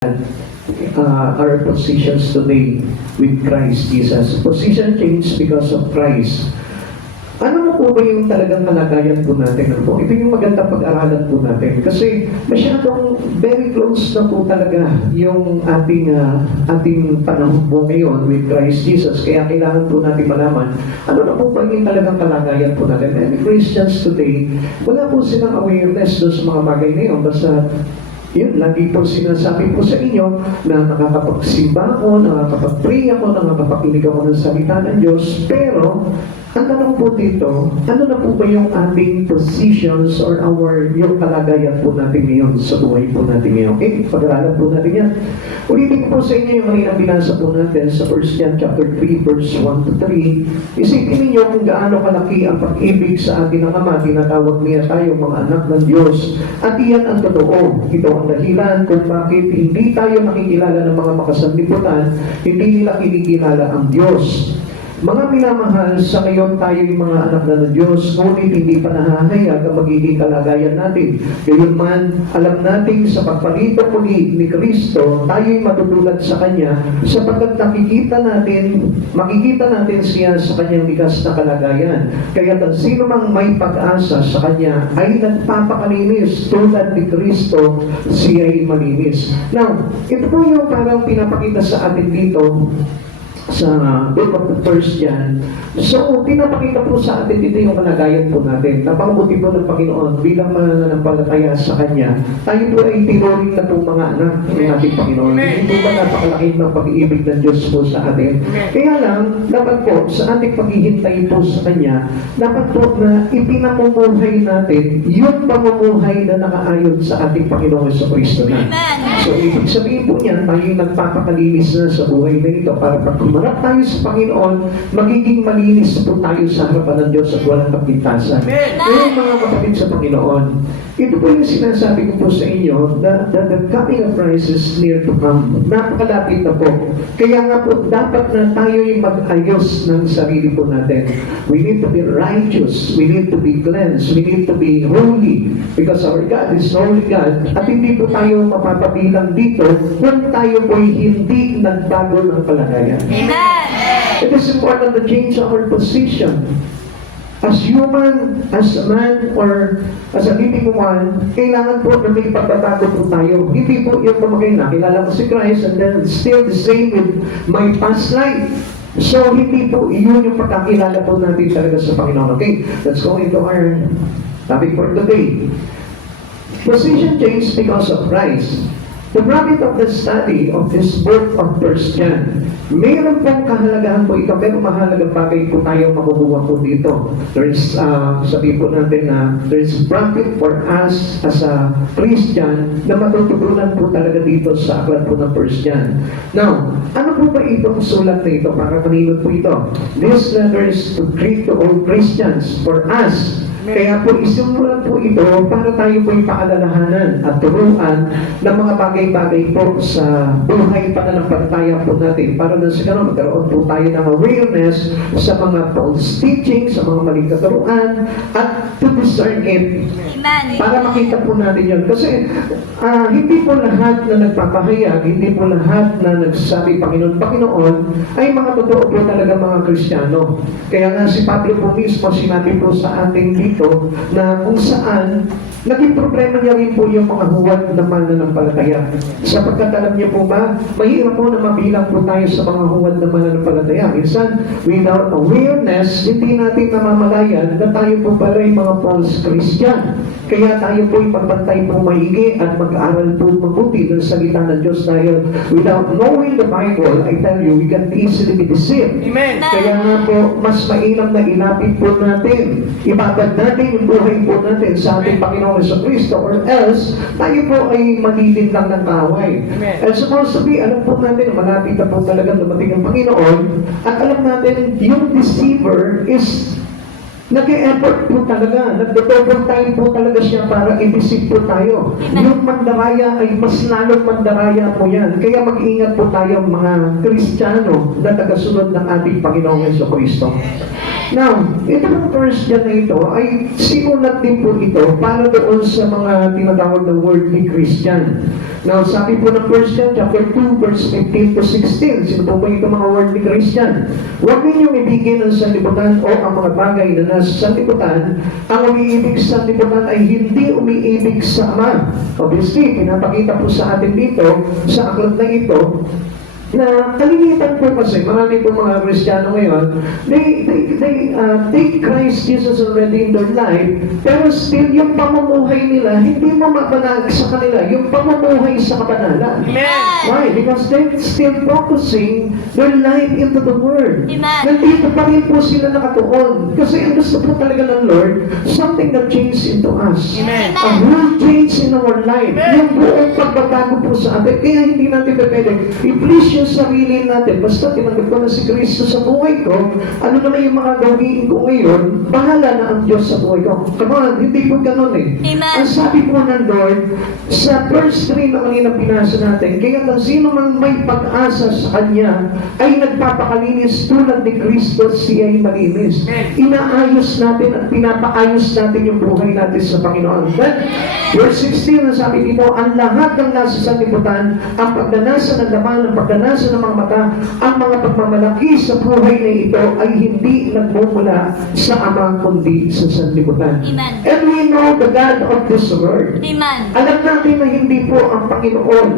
our positions today with Christ Jesus. Position change because of Christ. Ano na po ba yung talagang kalagayan po natin? Ano po? Ito yung magandang pag-aralan po natin. Kasi masyadong very close na po talaga yung ating panahon po ngayon with Christ Jesus. Kaya kailangan po natin malaman ano na po ba yung talagang kalagayan po natin. And Christians today, wala po silang awareness doon sa mga bagay na yun. Basta yun, lagi po sinasabi po sa inyo na nakakapagsimba ako, nakakapag-pray ako, nakakapakinig ako ng salita ng Diyos, pero ang tanong po dito, ano na po ba yung ating positions or yung kalagayan po natin ngayon sa buhay po natin ngayon? Okay, pag-aralan po natin yan. Ulitin po sa inyo yung kanina binasa po natin sa 1 John chapter 3, verse 1 to 3. Isipin ninyo kung gaano kalaki ang pag-ibig sa atin ng Ama, tinatawag niya tayo mga anak ng Diyos. At iyan ang totoo. Ito ang dahilan kung bakit hindi tayo nakikilala ng mga makasanlibutan, hindi nila kinikilala ang Diyos. Mga minamahal, sa ngayon tayo yung mga anak na ng Diyos, ngunit hindi pa nahahayag ang magiging kalagayan natin. Gayunman, alam natin sa pagpalito muli ni Kristo, tayo'y matutulad sa Kanya, sapagkat makikita natin siya sa Kanyang likas na kalagayan. Kaya sino mang may pag-asa sa Kanya ay nagpapakalinis tulad ni Kristo, siya'y malinis. Now, ito po yung parang pinapakita sa atin dito sa book of the 1 John. So, pinapakita po sa atin dito yung kalagayan po natin. Napakabuti po ng Panginoon bilang mananampalataya sa Kanya. Tayo po ay tinuring na po mga anak ng ating Panginoon. Hindi po ba napakalaki ng pag-iibig ng Diyos po sa atin? Kaya lang, dapat po sa ating paghihintay po sa Kanya, dapat po na ipinamumuhay natin yung pamumuhay na nakaayon sa ating Panginoon sa Kristo na. So, ibig sabihin po niyan, tayo nagpapakalinis na sa buhay na ito para pag kumarap tayo sa Panginoon, magiging malinis po tayo sa harapan ng Diyos at walang kapintasan. Ngayon mga kapatid sa Panginoon, ito po yung sinasabi ko po sa inyo na the coming of Christ is near to come. Napakalapit na po. Kaya nga po, dapat na tayo'y mag-ayos ng sarili po natin. We need to be righteous. We need to be cleansed. We need to be holy. Because our God is holy God. At hindi po tayo mapapabilang dito kung tayo po'y hindi nagbago ng kalagayan. Amen. It is important to change our position. As human, as a man, or as a living one, kailangan po na may pagbabago po tayo. Hindi po yung pamagay na, kilala ko si Christ and then still the same with my past life. So, hindi po yun yung pagkakilala po natin talaga sa Panginoon. Okay, let's go into our topic for today. Position change because of Christ. The bracket of the study of this book of 1 John, mayroon pong kahalagahan po ito, pero mahalagang bagay po tayo makukuha po dito. There is, sabi po natin na there is bracket for us as a Christian na matutugunan po talaga dito sa aklat po ng 1 John. Now, ano po ba itong sulat na ito? Para kanino po ito? This letter is to greet to all Christians, for us. Kaya po isimulan po ito para tayo po ipaalalahanan at turuan ng mga bagay-bagay po sa buhay pananampalataya po natin para na sa ganun magkaroon po tayo ng awareness sa mga false teaching, sa mga maling katuruan at to discern it. Para makita po natin yun. Kasi hindi po lahat na nagpapahayag, hindi po lahat na nagsasabi Panginoon ay mga totoo po talaga mga Kristiyano. Kaya nga si Pablo po mismo sinabi po sa ating dito na kung saan naging problema niya rin po yung mga huwad na mananampalataya. Sapagkat alam niyo po ba, mahirap po na mabilang po tayo sa mga huwad na mananampalataya. Minsan, without awareness, hindi natin namamalayan na tayo po pala yung mga false Christian. Kaya tayo po ipagpantay po maigi at mag-aaral po mabuti ng salita ng Diyos dahil without knowing the Bible, I tell you, we can easily be deceived. Amen. Kaya nga po, mas mainam na ilapit po natin, ibabad natin yung buhay po natin sa ating Panginoon sa Kristo, or else tayo po ay magiging lang ng kaway. And supposed to be, alam po natin, malapit na po talaga dumating ang Panginoon, at alam natin, yung deceiver is nag-e-effort po talaga, nagdo-double time po talaga siya para i-deceive po tayo. Yung mandaraya ay mas lalong mandaraya po yan. Kaya mag-ingat po tayo mga Kristiyano na tagasunod ng ating Panginoong Jesucristo. Now, ito pong first John na ito ay sinulat din po ito para doon sa mga tinatawag na worldly Christian. Now, sabi po ng 1 John chapter 2, verse 15 to 16, sino po ba itong mga worldly Christian? Huwag ninyong ibigin ang sanlibutan o ang mga bagay na nasa sanlibutan. Ang umiibig sa sanlibutan ay hindi umiibig sa Ama. Obviously, pinapakita po sa atin dito, sa aklat na ito, na kalimitan po kasi, marami po mga Kristiyano ngayon, they take Christ Jesus already in their life, pero still yung pamumuhay nila, hindi mo mabanag sa kanila, yung pamumuhay sa kabanalan. Why? Because they're still focusing their life into the Word. Nandito pa rin po sila nakatuon. Kasi ang gusto po talaga ng Lord, something that changed into us. A whole change in our life. Yung buong pagbabago po sa atin. Kaya hindi natin pwede. I-please yung sarili natin. Basta tinanggap ko na si Kristo sa buhay ko, ano naman yung mga gawin ko ngayon, bahala na ang Diyos sa buhay ko. Come on, hindi po ganun eh. Ang sabi po ng Lord, sa verse 3 na kanina pinasa natin, kaya kung sino man may pag-asa sa Kanya, ay nagpapakalinis tulad ni Kristo, siya ay malinis. Inaayos natin at pinapaayos natin yung buhay natin sa Panginoon. Then, verse 16 na sabi dito, ang lahat ng nasa sanlibutan, ang pagdanasa ng laman, ang pagdanasa ng mga mata, ang mga pagmamalaki sa buhay na ito ay hindi nagmumula sa Ama kundi sa sanlibutan. And we know the God of this world. Alam natin na hindi po ang Panginoon,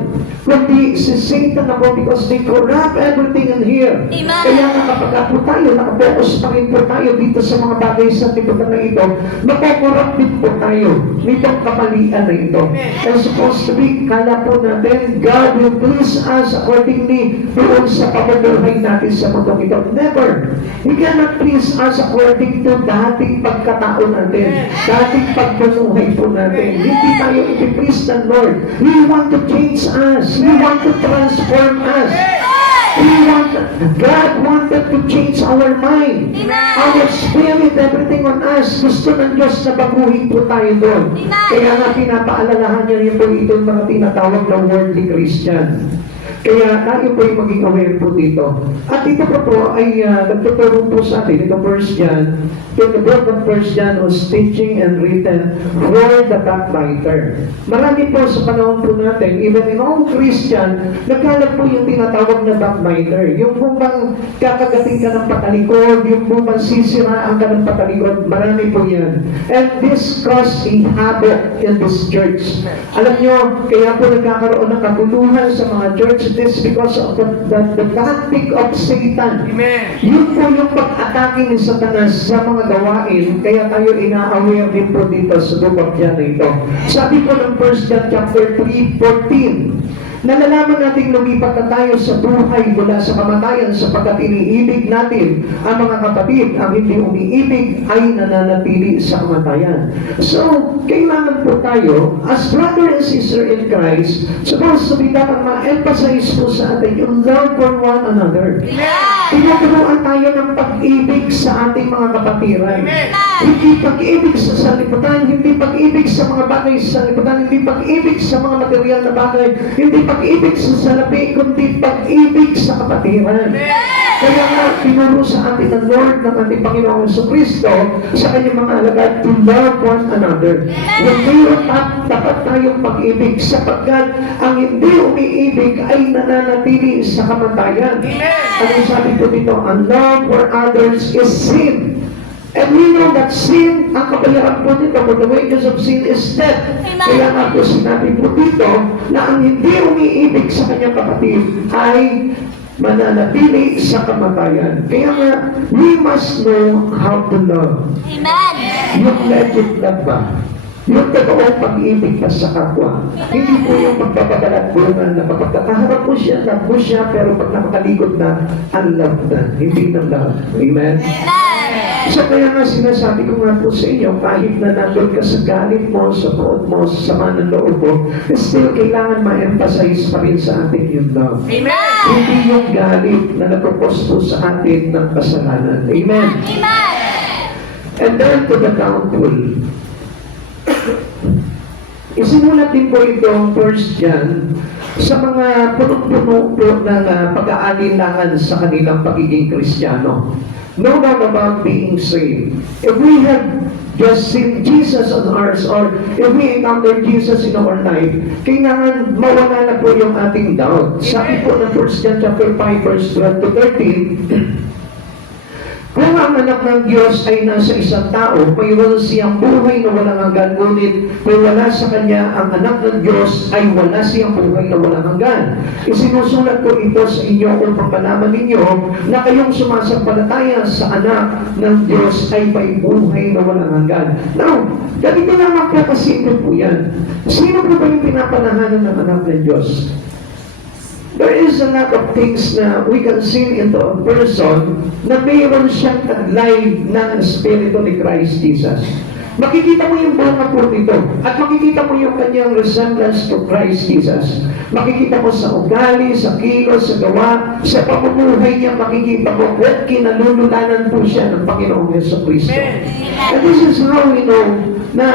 kundi si Satan ako because they corrupt everything in here. Kaya nakapag po tayo, nakapokus pa rin po tayo dito sa mga bagay sa sanlibutan na ito, nakokorrupt din po tayo nitong kamalian na ito. And supposed to be, kala po natin, God will please us accordingly doon sa pamumuhay natin sa mundong ito. Never. He cannot please us according to dating pagkatao natin, dating pagbubuhay po natin. Hindi tayo ipiplease ng Lord. He want to change us. He want to transform us. God wanted to change our mind, our spirit, everything on us. Gusto ng Diyos na baguhin po tayo doon. Kaya nga pinapaalalahan niya yung po itong mga tinatawag na worldly Christian. Kaya tayo po yung maging aware po dito. At ito po ay nagtuturo po sa atin, ito 1 John, the book of 1 John was teaching and written for the backbiter. Marami po sa panahon po natin, even in all Christian, nagkalat po yung tinatawag na backbiter. Yung bang kakagating ka ng patalikod, yung bang sisiraan ka ng patalikod, marami po yan. And this caused a havoc in this church. Alam nyo, kaya po nagkakaroon ng kaguluhan sa mga church. This because of the tactic of Satan. Yun po yung pag-atake ni Satanas sa mga gawain, kaya tayo ina-aware din po dito sa book of John na ito. Sabi po ng 1 John chapter 3:14, nalalaman natin lumipat na tayo sa buhay mula sa kamatayan sapagkat iniibig natin ang mga kapatid. Ang hindi umiibig ay nananatili sa kamatayan. So, kailangan po tayo, as brother and sister in Christ, supposed to be dapat ma-emphasize po sa atin yung love for one another. Tinuturuan tayo ng pag-ibig sa ating mga kapatiran. Hindi pag-ibig sa sanlibutan, hindi pag-ibig sa mga bagay sa sanlibutan, hindi pag-ibig sa mga material na bagay, hindi pag-ibig sa salapi, kundi pag-ibig sa kapatiran. Kaya nga, tinuro sa atin ng Lord ng ating Panginoong Jesucristo sa kanyang mga alagad to love one another. Yung mayroon dapat tayong pag-ibig sapagkat ang hindi umiibig ay nananatili sa kamatayan. Ano sabi ko dito? Ang love for others is sin. And we know that sin, ang kabayaran po dito, for the wages of sin is death. Kaya nga po sinabi po dito na ang hindi umiibig sa kanyang kapatid ay mananatili sa kamatayan. Kaya nga, we must know how to love. Yung legit love ba? Yung totoong pag-ibig pa sa kapwa. Hindi po yung pagpapadalat-bunan na kapag nakaharap mo siya, love mo siya, pero pag nakakalikod na, unlove na. Hindi na love. Amen? So kaya nga sinasabi ko nga po sa inyo, kahit na nandun ka sa galit mo, sa poot mo, sa sama ng loob mo, still kailangan ma-emphasize pa rin sa atin yung love. Amen. Hindi yung galit na nagpropose po sa atin ng kasalanan. Amen? Amen. And then to the downfall. Isimulat din po itong 1 John sa mga punong-puno po ng pag-aalinlangan sa kanilang pagiging Kristiyano. No doubt about being saved. If we have just seen Jesus on ours, or if we encounter Jesus in our life, kailangan mawala na po yung ating doubt. Sabi po ng 1 John chapter 5 verse 12 to 13, kung ang anak ng Diyos ay nasa isang tao, mayroon siyang buhay na walang hanggan, ngunit kung wala sa kanya ang anak ng Diyos, ay wala siyang buhay na walang hanggan. Isinusulat ko ito sa inyo upang malaman ninyo na kayong sumasampalataya sa anak ng Diyos ay may buhay na walang hanggan. Now, ganito naman po kasimple po yan. Sino po ba yung pinapanahanan ng anak ng Diyos? There is a lot of things na we can see into a person na mayroon siyang taglay ng Espiritu ni Christ Jesus. Makikita mo yung bunga po nito at makikita mo yung kanyang resemblance to Christ Jesus. Makikita mo sa ugali, sa kilos, sa gawa, sa pamumuhay niya, makikita mo at kinalululanan po siya ng Panginoong Jesucristo. And this is how we know na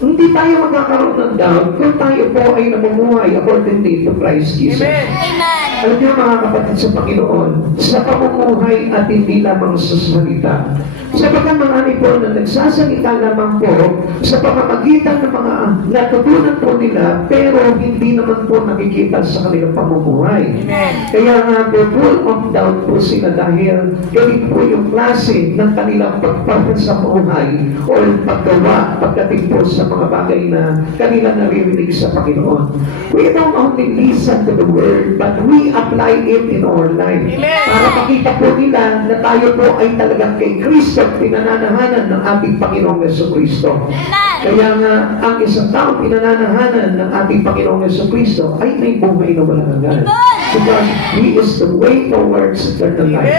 hindi tayo magkakaroon ng doubt kung tayo po ay namumuhay according to Christ Jesus. Amen. Alam niyo mga kapatid sa Panginoon, sa pamumuhay at hindi lamang sa salita. Sapagkat marami po na nagsasalita lamang po sa pamamagitan ng mga natutunan po nila, pero hindi naman po nakikita sa kanilang pamumuhay. Amen. Kaya nga po, full of doubt po sila dahil ganit po yung klase ng kanilang pagpapasamuhay o paggawa pagdating po sa mga bagay na kanilang naririnig sa Panginoon. We don't only listen to the Word, but we apply it in our life. Amen. Para makita po nila na tayo po ay talagang kay Kristo at pinananahanan ng ating Panginoong Jesucristo. Kaya nga, ang isang tao pinananahanan ng ating Panginoong Jesucristo ay may buhay na walang hanggan. Because He is the way towards eternal life.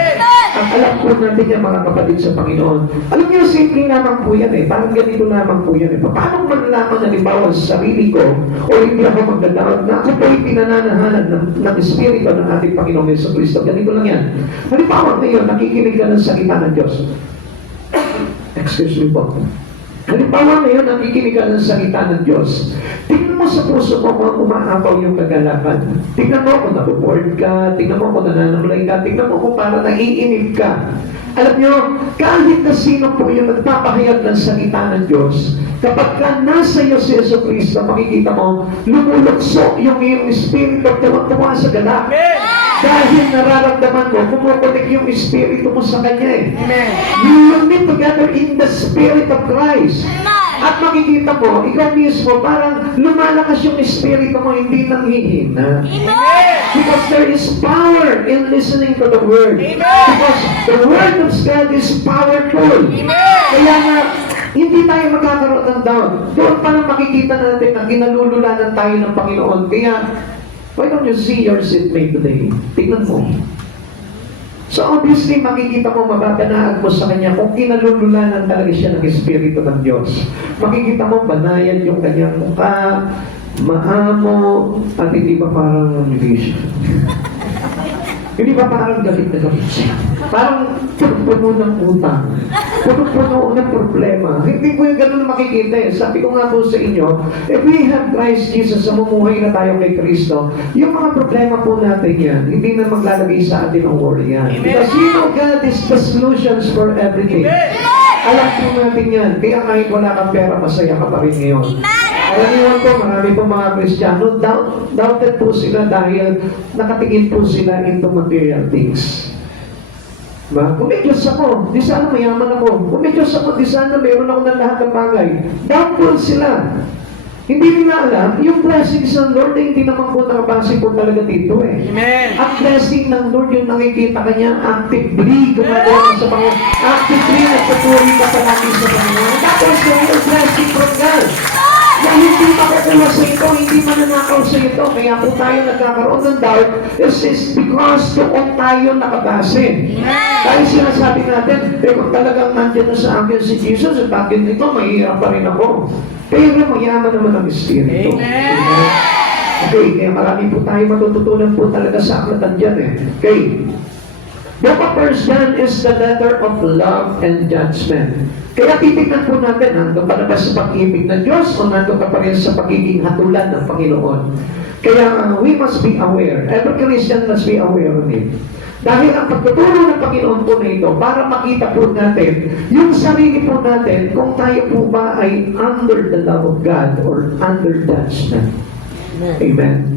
At alam po natin yan mga kapatid sa Panginoon. Alam niyo, simple lamang po yan eh. Parang ganito lamang po yan eh. Paano malalaman halimbawa sa sarili ko o hindi ako magdadawat na ako po ay pinananahanan ng Espiritu ng ating Panginoong Jesucristo? Ganito lang yan. Halimbawa ngayon, nakikinig ka ng salita ng Diyos. Excuse me po. Halimbawa ngayon, nakikinig ka ng salita ng Diyos. Tingnan mo sa puso mo kung umaapaw yung kagalakan. Tingnan mo kung nabuboard ka, tingnan mo kung nananamlay ka, tingnan mo kung parang naiinip ka. Alam nyo, kahit na sino po yung nagpapahayag ng salita ng Diyos, kapag ka nasa iyo si Jesucristo, makikita mo, lumulukso yung iyong espiritu at tuwa sa galak. Dahil nararamdaman mo, kumukunik yung espiritu mo sa Kanya eh. You will meet together in the Spirit of Christ. At makikita mo, ikaw mismo, parang lumalakas yung espiritu mo, hindi nanghihina. Because there is power in listening to the Word. Because the Word of God is powerful. Kaya nga, hindi tayo magkakaroon ng doubt. Doon pa lang makikita natin na ginalululanan tayo ng Panginoon. Kaya, why don't you see your seatmate today? Tingnan mo. So obviously, makikita mo, mababanaag mo sa kanya kung kinalululanan talaga siya ng Espiritu ng Diyos. Makikita mo, banayan yung kanyang mukha, maamo, at hindi ba parang hindi siya? Hindi ba parang galit na galit siya? Parang puno ng utang. Puno ng problema. Hindi po yung ganun makikita eh. Sabi ko nga po sa inyo, if we have Christ Jesus, namumuhay na tayo kay Kristo, yung mga problema po natin yan, hindi na maglalagay sa atin ang worry yan. Because you know God is the solutions for everything. Alam po natin yan. Kaya kahit wala kang pera, masaya ka pa rin ngayon. Alam niyo po, marami po mga Kristiyano, doubted po sila dahil nakatingin po sila into material things. Diba? Kung may Diyos ako, di sana mayaman ako. Kung may Diyos ako, di sana meron ako ng lahat ng bagay. Doubtful sila. Hindi nila alam, yung blessings ng Lord ay hindi naman po nakabase po talaga dito eh. Amen. Ang blessing ng Lord, yung nakikita kanya, actively gumagawa ka sa Panginoon. Actively nagpapuri ka palagi sa Panginoon. That was the real blessing from God. Kaya hindi makukuha sa ito, hindi mananakaw sa ito. Kaya kung tayo nagkakaroon ng doubt, is because doon tayo nakabase. Dahil sinasabi natin, kung talagang nandiyan na sa akin si Jesus, at bakit nito, mahirap pa rin ako. Pero mayaman naman ang Espiritu. Okay, kaya marami po tayo matututunan po talaga sa aklatan dyan eh. Okay. The first John is the letter of love and judgment. Kaya titignan po natin, nandun pa na ba sa pag-ibig ng Diyos o nandun ka pa rin sa pagiging hatulan ng Panginoon? Kaya we must be aware. Every Christian must be aware of it. Dahil ang pagtuturo ng Panginoon po na ito, para makita po natin yung sarili po natin kung tayo po ba ay under the love of God or under judgment. Amen.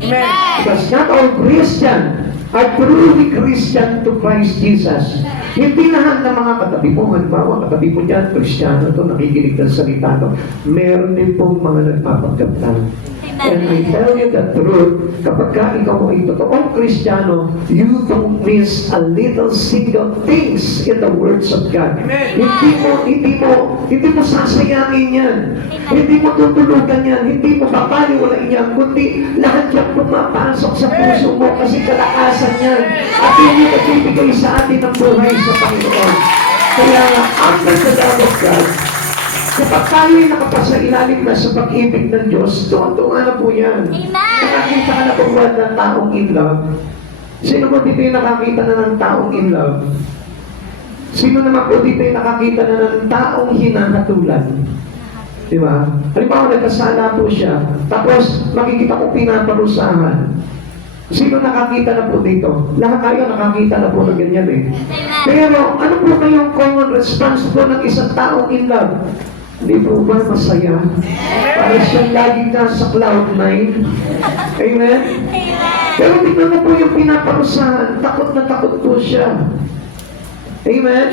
Because not all Christian are truly Christian to Christ Jesus. Hindi lahat ng mga katabi mo, halimbawa, katabi mo dyan, Kristiyano to, nakikinig ng salita to, meron din pong mga nagpapagkaptan. And I tell you the truth, kapag ka ikaw ay totoong Kristiyano, you don't miss a little single things in the words of God. Hindi mo sasayangin yan. Hindi mo tutulugan yan. Hindi mo papaliwalain yan. Kundi lahat yan pumapasok sa puso mo kasi kalakasan yan. At yun yung nagbibigay sa atin ng buhay sa Panginoon. Kaya after the love of God, kapag tayo ay nakapasa ilalim na sa pag-ibig ng Diyos, tuwan-tuwa na po yan. Nakakita ka na po ba ng taong in love? Sino po dito yung nakakita na ng taong in love? Sino naman po dito yung nakakita na ng taong hinahatulan? Di ba? Halimbawa, nagkasala po siya, tapos makikita ko pinaparusahan. Sino nakakita na po dito? Lahat tayo nakakita na po ng ganyan eh. Pero ano po kayong common response po ng isang taong in love? Hindi po ba masaya? Para siyang lagi nasa cloud 9? Amen? Pero tignan mo po yung pinaparusahan, takot na takot po siya. Amen?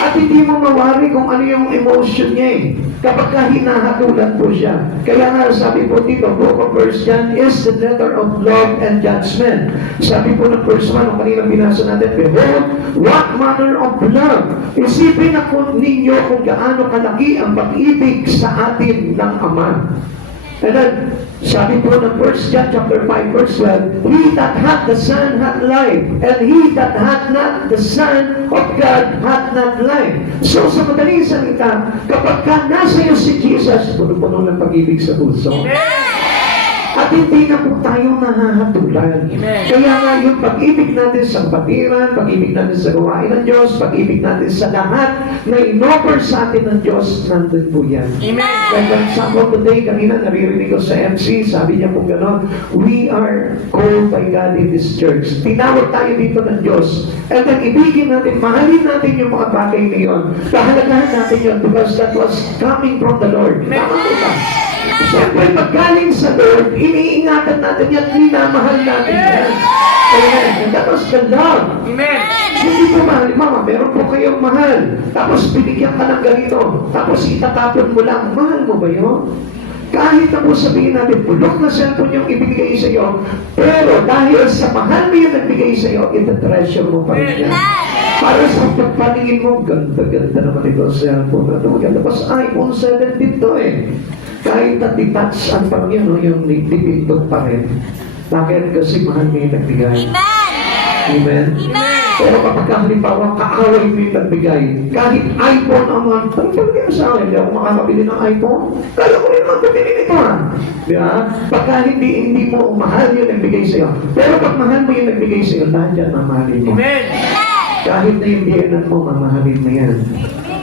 At hindi mo mawari kung ano yung emotion niya eh. Kapag ka hinahatulan po siya. Kaya nga sabi po dito, Book of 1 John is the letter of love and judgment. Sabi po ng first one, nung kanina binasa natin, behold, what manner of love. Isipin na po ninyo kung gaano kalaki ang pag-ibig sa atin ng Ama. And then, sabi po ng 1 John chapter 5 verse 12, he that hath the Son hath life, and he that hath not the Son of God hath not life. So sa madaling salita, kapag ka nasa iyo si Jesus, puno-puno ng pag-ibig sa puso. At hindi na po tayo nahahatulan. Kaya nga yung pag-ibig natin sa kapatiran, pag-ibig natin sa gawain ng Diyos, pag-ibig natin sa lahat na in-offer sa atin ng Diyos, nandun po yan. Like for example, today, kanina naririnig ko sa MC, sabi niya po gano'n, we are called by God in this church. Tinawag tayo dito ng Diyos. And then, ibigin natin, mahalin natin yung mga bagay na yun. Pahalagahan natin yun because that was coming from the Lord. Tama po ba? Siyempre, pag galing sa Lord, iniingatan natin yan, minamahal natin yan. Amen. And that was the love. Amen. Hindi po mahal, mama, meron po kayong mahal. Tapos binigyan ka ng ganito. Tapos itatapon mo lang. Mahal mo ba yun? Kahit na po sabihin natin, bulok na cellphone yung ibigay sa iyo, pero dahil sa mahal mo yung nagbigay sa iyo, ita-treasure mo pa rin yan. Para sa pagpaningin mo, ganda-ganda naman ito ang cellphone na ito. Maganda pa sa iPhone 17 to eh. Kahit na-detach ang Panginoon, no, yung nagdipindot pa rin. Bakit? Kasi mahal mo yung nagbigay. Amen? Pero kapag halimbawa, kaaway mo yung nagbigay, kahit iPhone naman, ano talaga sa akin? Hindi ako makakabili ng iPhone. Kaya ko rin naman bumili nito ha. Di ba? Pagka hindi mo mahal yung nagbigay sa'yo. Pero pag mahal mo yung nagbigay sa'yo, lahat yan mamahalin mo. Amen. Kahit na yung biyenan mo, mamahalin mo yan.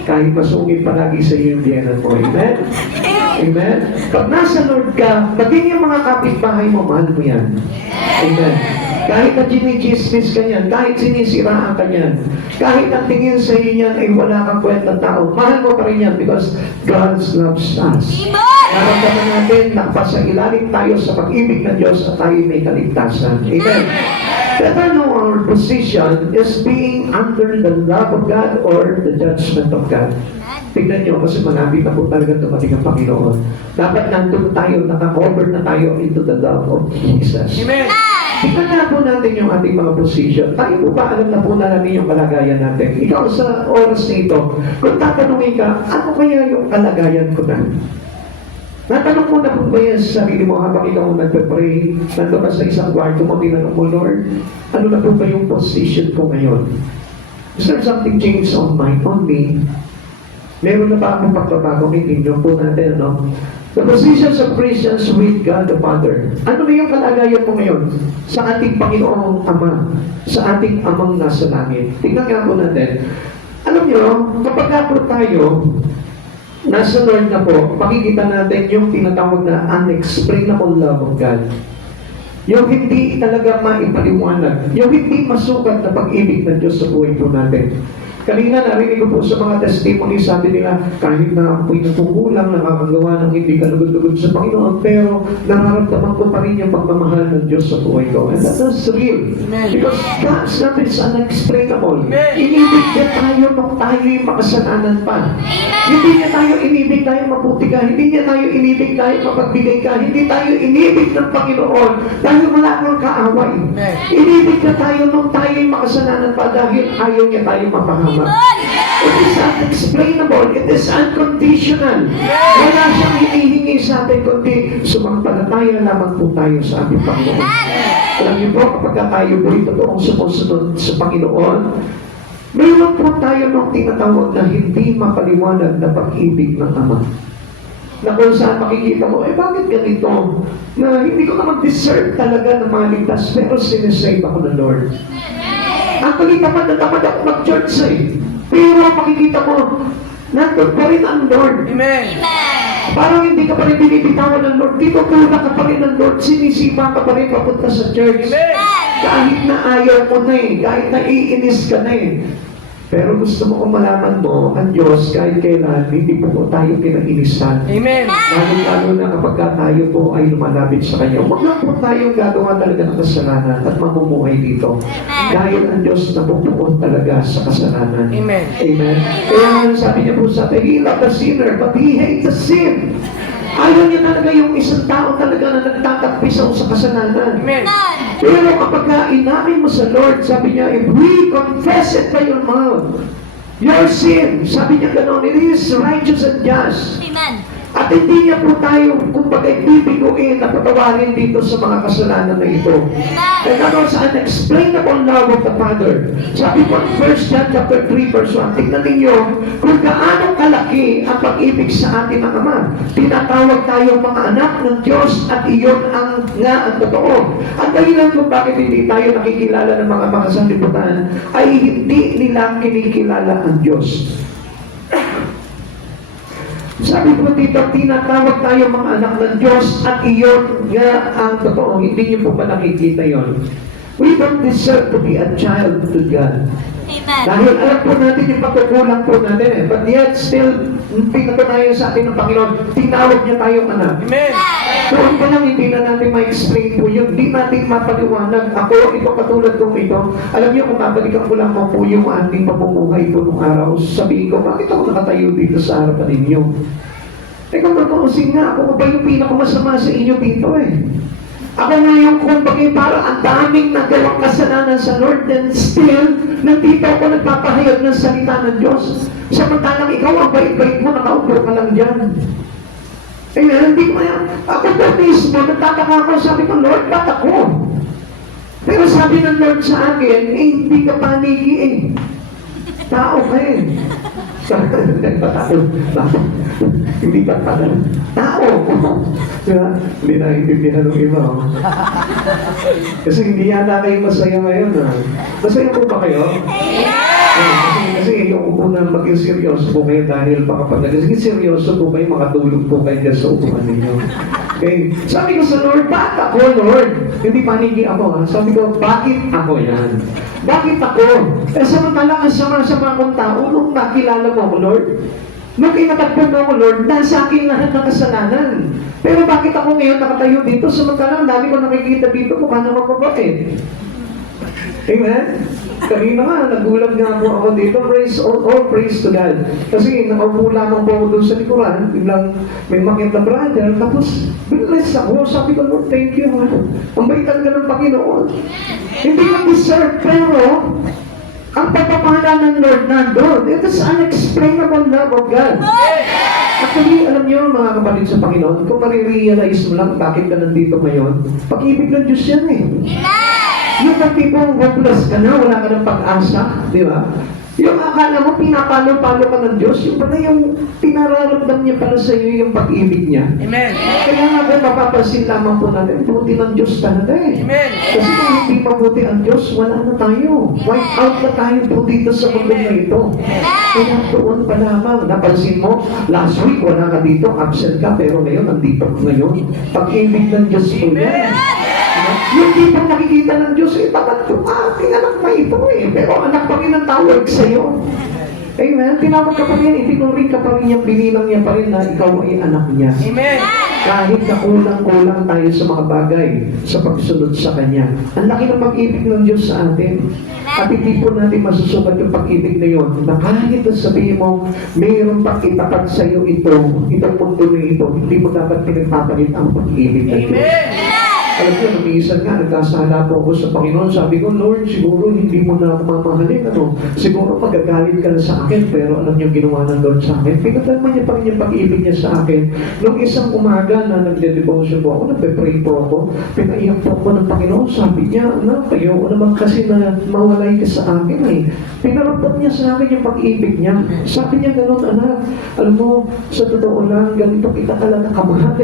Kahit masungit palagi sa iyo yung biyenan mo. Amen? Amen? Pag nasa Lord ka, maging yung mga kapitbahay mo, mahal mo yan. Amen? Kahit na ginichismis ka yan, kahit sinisiraan ka yan, kahit ang tingin sa iyo yan ay wala kang kwentang tao, mahal mo pa rin yan because God loves us. Naramdaman natin, nakapasa ilalim tayo sa pag-ibig ng Diyos at tayo may kaligtasan. Amen? But ano, our position is being under the love of God or the judgment of God. Tignan nyo, kasi malapit na po talaga dumating ang Panginoon. Dapat nandun tayo, nakakover na tayo into the love of Jesus. Amen. Tignan na po natin yung ating mga position. Tayo po ba alam na po na namin yung kalagayan natin? Ikaw sa oras na ito, kung tatanungin ka, ano kaya yung kalagayan ko na? Natanong mo na po ba yan sa sarili mo habang ikaw nagpe-pray, nandun ka sa isang kwarto mo, tinanong mo, Lord, ano na po ba yung position ko ngayon? Is there something changed on me? Meron na ba akong pagbabago? Tingnan po natin, ano? The positions of Christians with God the Father. Ano ba yung kalagayan mo ngayon sa ating Panginoong Ama, sa ating Amang nasa langit? Tingnan nga po natin. Alam nyo, kapag nga po tayo nasa Lord na po, makikita natin yung tinatawag na unexplainable love of God. Yung hindi talaga maipaliwanag, yung hindi masukat na pag-ibig ng Diyos sa buhay po natin. Kanina narinig ko po sa mga testimony, sabi nila, kahit na ako po'y nagkukulang, nakakagawa ng hindi kalugod-lugod sa Panginoon, pero nararamdaman ko pa rin yung pagmamahal ng Diyos sa buhay ko. And that is real. Because God's love is unexplainable. Inibig niya tayo nung tayo'y makasalanan pa. Hindi niya tayo inibig tayo mabuti ka, hindi niya tayo inibig tayo mapagbigay ka, hindi tayo inibig ng Panginoon dahil wala kang kaaway. Inibig ka tayo nung tayo'y makasalanan pa dahil ayaw niya tayo mapahama. It is unexplainable. It is unconditional. Wala siyang hinihingi sa atin kundi sumampalataya lamang po tayo sa ating Panginoon. Alam niyo po, kapag tayo po'y totoong sumusunod sa Panginoon, mayroon po tayo nung tinatawag na hindi mapaliwanag na pag-ibig ng Ama. Na kung saan makikita mo, bakit ganito? Na hindi ko naman deserve talaga na maligtas, pero sinesave ako ng Lord. Actually, tamad na tamad ako mag-church eh. Pero makikita mo, nandun pa rin ang Lord. Amen. Parang hindi ka pa rin binibitawan ng Lord. Dito tula ka pa rin ng Lord. Sinisipa ka pa rin papunta sa church. Amen. Kahit na ayaw mo na eh. Kahit na iinis ka na eh. Pero gusto mo kung malaman mo, ang Diyos kahit kailan, hindi po tayo kinainisan. Amen. Lalo na kapag tayo po ay lumalapit sa Kanya. Huwag lang po tayong gagawa talaga ng kasalanan at mamumuhay dito. Dahil ang Diyos nabubuon talaga sa kasalanan. Amen. Amen. Kaya sabi niya po sa atin, He loved the sinner, but He hates the sin. Ayaw niya talaga yung isang tao talaga na nagtatakpisaw sa kasalanan. Amen. Pero kapag inamin mo sa Lord, sabi niya, if we confess it by your mouth, your sin, sabi niya gano'n, it is righteous and just. Amen. At hindi niya po tayo, kumbaga, bibiguin na patawarin dito sa mga kasalanan na ito. And that was an unexplainable love of the Father. Sabi po, 1 John chapter 3, verse 1, tignan ninyo kung gaano kalaki ang pag-ibig sa atin ng Ama. Tinatawag tayo mga anak ng Diyos at iyon ang totoo. Ang dahilan kung bakit hindi tayo nakikilala ng mga sanlibutan ay hindi nila kinikilala ang Diyos. Sabi po dito, tinatawag tayo mga anak ng Diyos at iyon nga ang totoo. Hindi niyo po ba nakikita yon? We don't deserve to be a child to God. Amen. Dahil alam po natin yung pagkukulang po natin eh. But yet still, pinatunayan sa atin ng Panginoon, tinawag niya tayong anak. Amen. Doon pa lang hindi na natin ma-explain po yun. Hindi natin mapaliwanag. Ako, ito katulad kong ito. Alam niyo, kung babalikan ko lang po yung ating pamumuhay po nung araw, sabihin ko, bakit ako nakatayo dito sa harapan ninyo? Teka, magkakusin nga, ako ba yung pinakamasama sa inyo dito eh? Ako nga yung kumbaga parang ang daming nagawang kasalanan sa Lord, then still, nandito ako nagpapahayag ng salita ng Diyos. Samantalang ikaw, ang bait-bait mo, nakaupo ka lang dyan. Amen, hindi ko yan. Ako po mismo, nagtataka ako, sabi ko, Lord, ba't ako? Pero sabi ng Lord sa akin, hindi ka paniki eh. Tao ka eh. Hindi ka pala. Tao. Diba? Hindi na intindihan ng iba. Oh. Kasi hindi yata kayo masaya ngayon. Masaya po ba kayo? Kasi yung unang maging seryoso po kayo dahil baka pag naging seryoso po kayo, makatulog po kayo dyan sa upuan ninyo. Okay. Sabi ko sa Lord, bakit ako, Lord? Hindi panigi ako. Ha? Sabi ko, bakit ako yan? Bakit ako? Samantalang ang sama-sama kong tao nung nakilala mo ako, Lord. Nung kinatagpo mo ako, Lord, nasa akin lahat ng kasalanan. Pero bakit ako ngayon nakatayo dito? Samantalang dami ko nakikita dito, mukha naman mabait. Amen? Kanina nga, nagulat nga po ako dito. All praise to God. Kasi nakaupo lamang po ako doon sa likuran. Biglang may makita brother. Tapos, bless ako. Sabi ko, Lord, thank you. Ang bait talaga ng Panginoon. Hindi ko deserve, pero ang pagpapala ng Lord nandun. It is unexplainable love of God. Actually, alam niyo mga kapatid sa Panginoon, kung marirealize mo lang bakit ka nandito ngayon, pag-ibig ng Diyos yan eh. Yung tipong hopeless ka na, wala ka ng pag-asa, di ba? Yung akala mo, pinapalo-palo ka ng Diyos, yung pala yung pinararamdam niya pala sa iyo yung pag-ibig niya. Amen. Kaya nga po, mapapansin lamang po natin, buti ng Diyos talaga eh. Amen. Kasi kung hindi mabuti ang Diyos, wala na tayo. Wipe out na tayo po dito sa mundo na ito. Kaya doon pa lamang, napansin mo, last week wala ka dito, absent ka, pero ngayon, nandito ka ngayon. Pag-ibig ng Diyos po yan. Yung tipong nakikita ng Diyos, tapat yung aking anak na ito pero anak pa rin ang tawag sa'yo. Amen? Tinawag ka pa rin, itinuring ka pa rin niya, binilang niya pa rin na ikaw ay anak niya. Amen. Kahit na kulang-kulang tayo sa mga bagay sa pagsunod sa Kanya. Ang laki ng pag-ibig ng Diyos sa atin. At hindi po natin masusukat yung pag-ibig na yun. Na kahit na sabihin mo, mayroon pang itapat sa iyo itong mundo na ito, hindi mo dapat pinagpapalit ang pag-ibig ng Diyos. Amen. Alam niyo, minsan nga, nagkasala po ako sa Panginoon. Sabi ko, Lord, siguro hindi mo na ako mamahalin. Siguro magagalit ka na sa akin, pero alam niyo, ginawa ng Lord sa akin. Pinagdalman niya pa rin yung pag-ibig niya sa akin. Nung isang umaga na nagde-devotion po ako, nagpe-pray po ako, pinaiyak po ako ng Panginoon. Sabi niya, kayo naman kasi na mawalay ka sa akin Pinarapat niya sa akin yung pag-ibig niya. Sabi niya gano'n, anak, alam mo, sa totoo lang, ganito kita talaga kamahal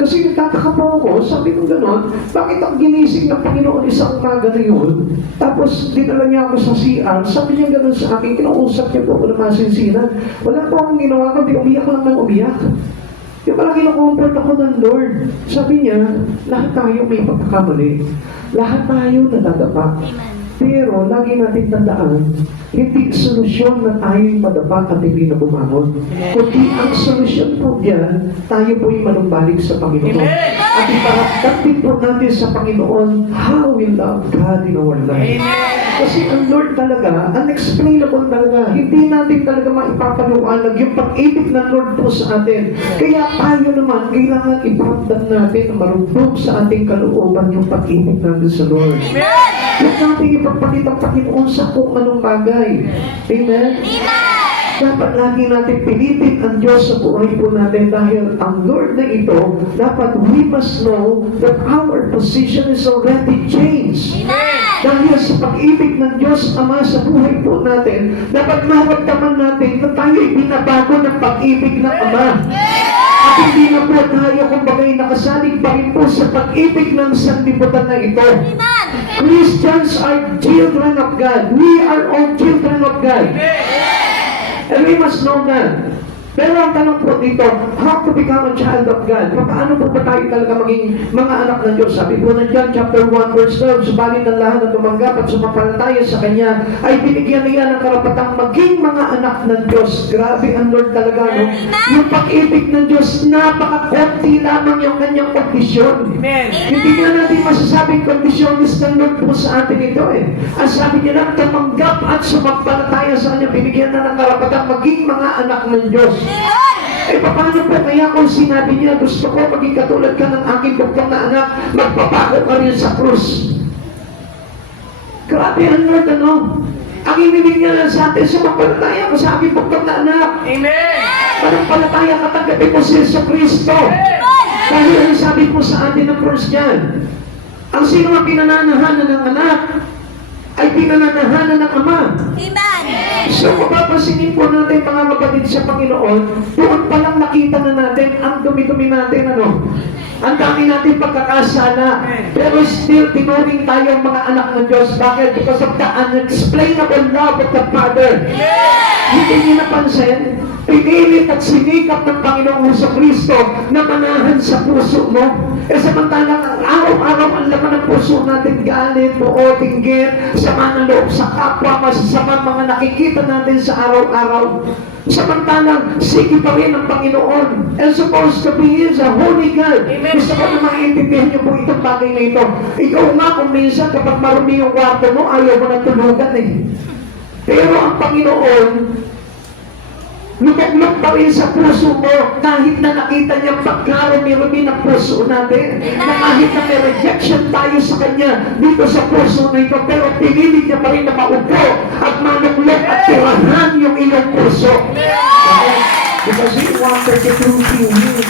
Kasi nagtataka po ako, sabi ko gano'n, bakit ang ginising ng Panginoon isang umaga na yun? Tapos dinala niya ako sa CR, sabi niya gano'n sa akin, kinausap niya po ako ng masinsinan. Wala po akong ginawa, kundi umiyak lang ng umiyak. Yung pala kinukomport ako ng Lord. Sabi niya, lahat tayo may pagkakamali. Lahat tayo nadadapa. Pero lagi natin tandaan, hindi solusyon na tayo'y madapa at hindi na bumangon. Kundi ang solusyon po diyan, tayo po'y manumbalik sa Panginoon. Amen. At iparamdam din po natin sa Panginoon how we love God in our life. Amen. Kasi ang Lord talaga, unexplainable talaga. Hindi natin talaga maipapaliwanag yung pag-ibig ng Lord po sa atin. Kaya tayo naman, kailangan iparamdam natin na marunong sa ating kalooban yung pag-ibig natin sa Lord. Amen. Huwag natin ipagpalit ang Panginoon sa kung anong bagay. Amen? Dapat lagi natin pilitin ang Diyos sa buhay po natin dahil ang Lord na ito, dapat we must know that our position is already changed. Dahil sa pag-ibig ng Diyos Ama sa buhay po natin, dapat maramdaman natin na tayo'y binabago ng pag-ibig ng Ama. At hindi na po tayo kumbagay nakasalig pa rin po sa pag-ibig ng sanlibutan na ito. Christians are children of God. We are all children of God. And we must know that. Pero ang tanong po dito, how to become a child of God? Paano po ba tayo talaga maging mga anak ng Diyos? Sabi po na John chapter 1 verse 12, subalit ang lahat na tumanggap at sumampalataya sa Kanya ay binigyan niya ng karapatang maging mga anak ng Diyos. Grabe ang Lord talaga, no? Yung pag-ibig ng Diyos, napaka-konti lamang yung kanyang kondisyon. Amen. Hindi nga natin masasabing kondisyonis ng Lord po sa atin ito Ang sabi niya lang, tumanggap at sumampalataya sa Kanya, binigyan na ng karapatang maging mga anak ng Diyos. Paano po kaya kung sinabi niya, gusto ko maging katulad ka ng aking bugtong na anak, magpapako ka rin sa krus. Grabe ang Lord, Ang ibig niya lang sa atin, sumampalataya ko sa aking bugtong na anak. Amen. Manampalataya ka, tanggapin mo si Yesu Kristo. Dahil ang sabi po sa atin ng verse niyan, ang sino ang pinananahanan ng anak, ay pinananahanan ng Ama. Amen. So, mapapansinin po natin mga kapatid sa Panginoon, doon palang nakita na natin ang dumi-dumi natin, Ang dami natin pagkakasala. Pero still, tinuring tayo mga anak ng Diyos. Bakit? Because of the unexplainable love of the Father. Hindi niyo napansin? Pinilit at sinikap ng Panginoong Jesucristo na manahan sa puso mo. Samantalang araw-araw ang laman ng puso natin, galit, buo, tinggit, sama ng loob sa kapwa, masasamang mga nakikita natin sa araw-araw. Samantalang, sige pa rin ang Panginoon. And supposed to be is a holy God. Amen. Gusto ko na maintindihan niyo po itong bagay na ito. Ikaw nga kung minsan kapag marumi yung kwarto mo, ayaw mo na tulugan Pero ang Panginoon, lumag-log pa rin sa puso mo kahit na nakita niya pagkarumi-rumi ng puso natin. Na kahit na may rejection tayo sa Kanya dito sa puso na ito, pero pinili niya pa rin na maupo at manuklog at tirahan yung iyong puso. Because He wanted the true healing.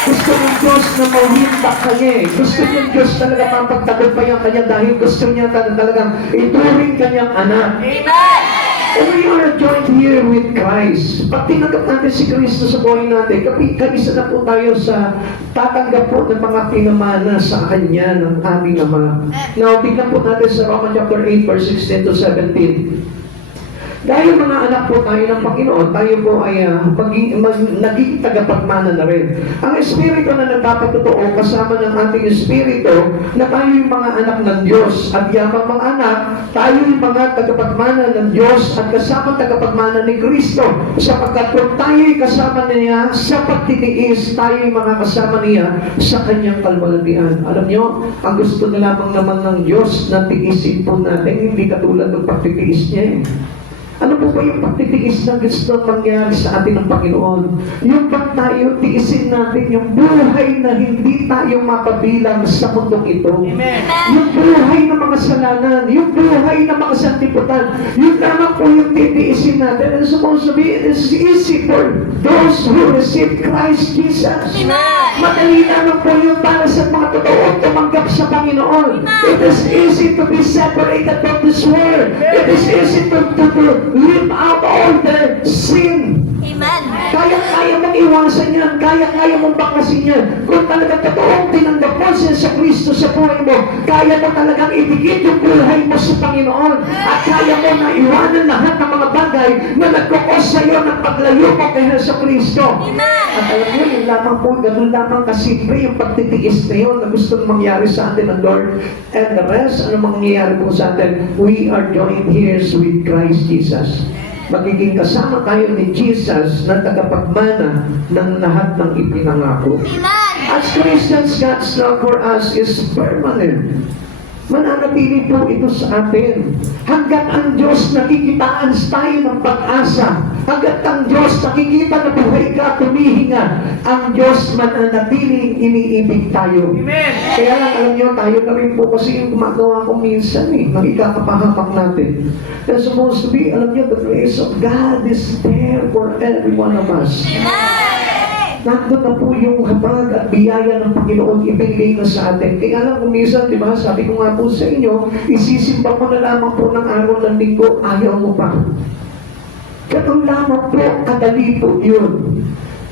Gusto ng Diyos na mawintak kanya Gusto ng Diyos talaga mapagtagumpayan kanya dahil gusto niya talagang ituring kanyang anak. Amen. And we are joined here with Christ. Pag tinanggap natin si Kristo sa buhay natin, kaisa na po tayo sa tatanggap po ng mga pinamana sa Kanya ng aming Ama. Now, tignan po natin sa Romans chapter 8, verse 16 to 17. Dahil mga anak po tayo ng Panginoon, tayo po ay naging tagapagmana na rin. Ang Espiritu na nagpapatotoo kasama ng ating Espiritu na tayo yung mga anak ng Diyos. At yamang mga anak, tayo yung mga tagapagmana ng Diyos at kasama tagapagmana ni Kristo. Sapagkat kung tayo yung kasama niya sa pagtitiis, tayo yung mga kasama niya sa kanyang kalwalatian. Alam nyo, ang gusto na lamang naman ng Diyos na tiisin po natin, hindi katulad ng pagtitiis niya eh. Ano po ba yung pagtitiis na gusto mangyari sa atin ng Panginoon? Yung pag tayo tiisin natin yung buhay na hindi tayo mapabilang sa mundong ito. Amen. Yung buhay na mga kasalanan, yung buhay na mga santiputan, yun lamang po yung titiisin natin. And supposed to be, it is easy for those who receive Christ Jesus. Madali lamang po yung para sa mga totoo tumanggap sa Panginoon. It is easy to be separated from this world. It is easy to live out all their sin. Amen. Kaya-kaya mong iwasan yan. Kaya-kaya mong bakasin yan. Kung talagang totoong tinanggap mo siya sa Kristo sa buhay mo, kaya mo talagang ibigit yung buhay mo sa Panginoon. At kaya mo na iwanan lahat ng mga bagay na nagkukos sa iyo ng paglayo mo kay sa Kristo. At alam mo, yung lamang po, ganun lamang kasimple yung pagtitiis na yun na gustong mangyari sa atin ng Lord. And the rest, ano mangyayari po sa atin? We are joined heirs with Christ Jesus. Magiging kasama tayo ni Jesus na tagapagmana ng lahat ng ipinangako. As Christians, God's love for us is permanent. Mananatili po ito sa atin. Hanggat ang Diyos nakikitaan tayo ng pag-asa, hanggat ang Diyos nakikita na buhay ka, tumihinga, ang Diyos mananatiling iniibig tayo. Amen. Kaya lang alam nyo, tayo na rin po kasi yung gumagawa ko minsan nakikakapahamak natin. And supposed to be, alam nyo, the grace of God is there for every one of us. Nandun na po yung habag at biyaya ng Panginoon ibigay na sa atin. Kaya lang kung minsan, di ba, sabi ko nga po sa inyo, isisimba mo na lamang po ng araw ng linggo, ayaw mo pa. Ganun lamang po, kadali po yun.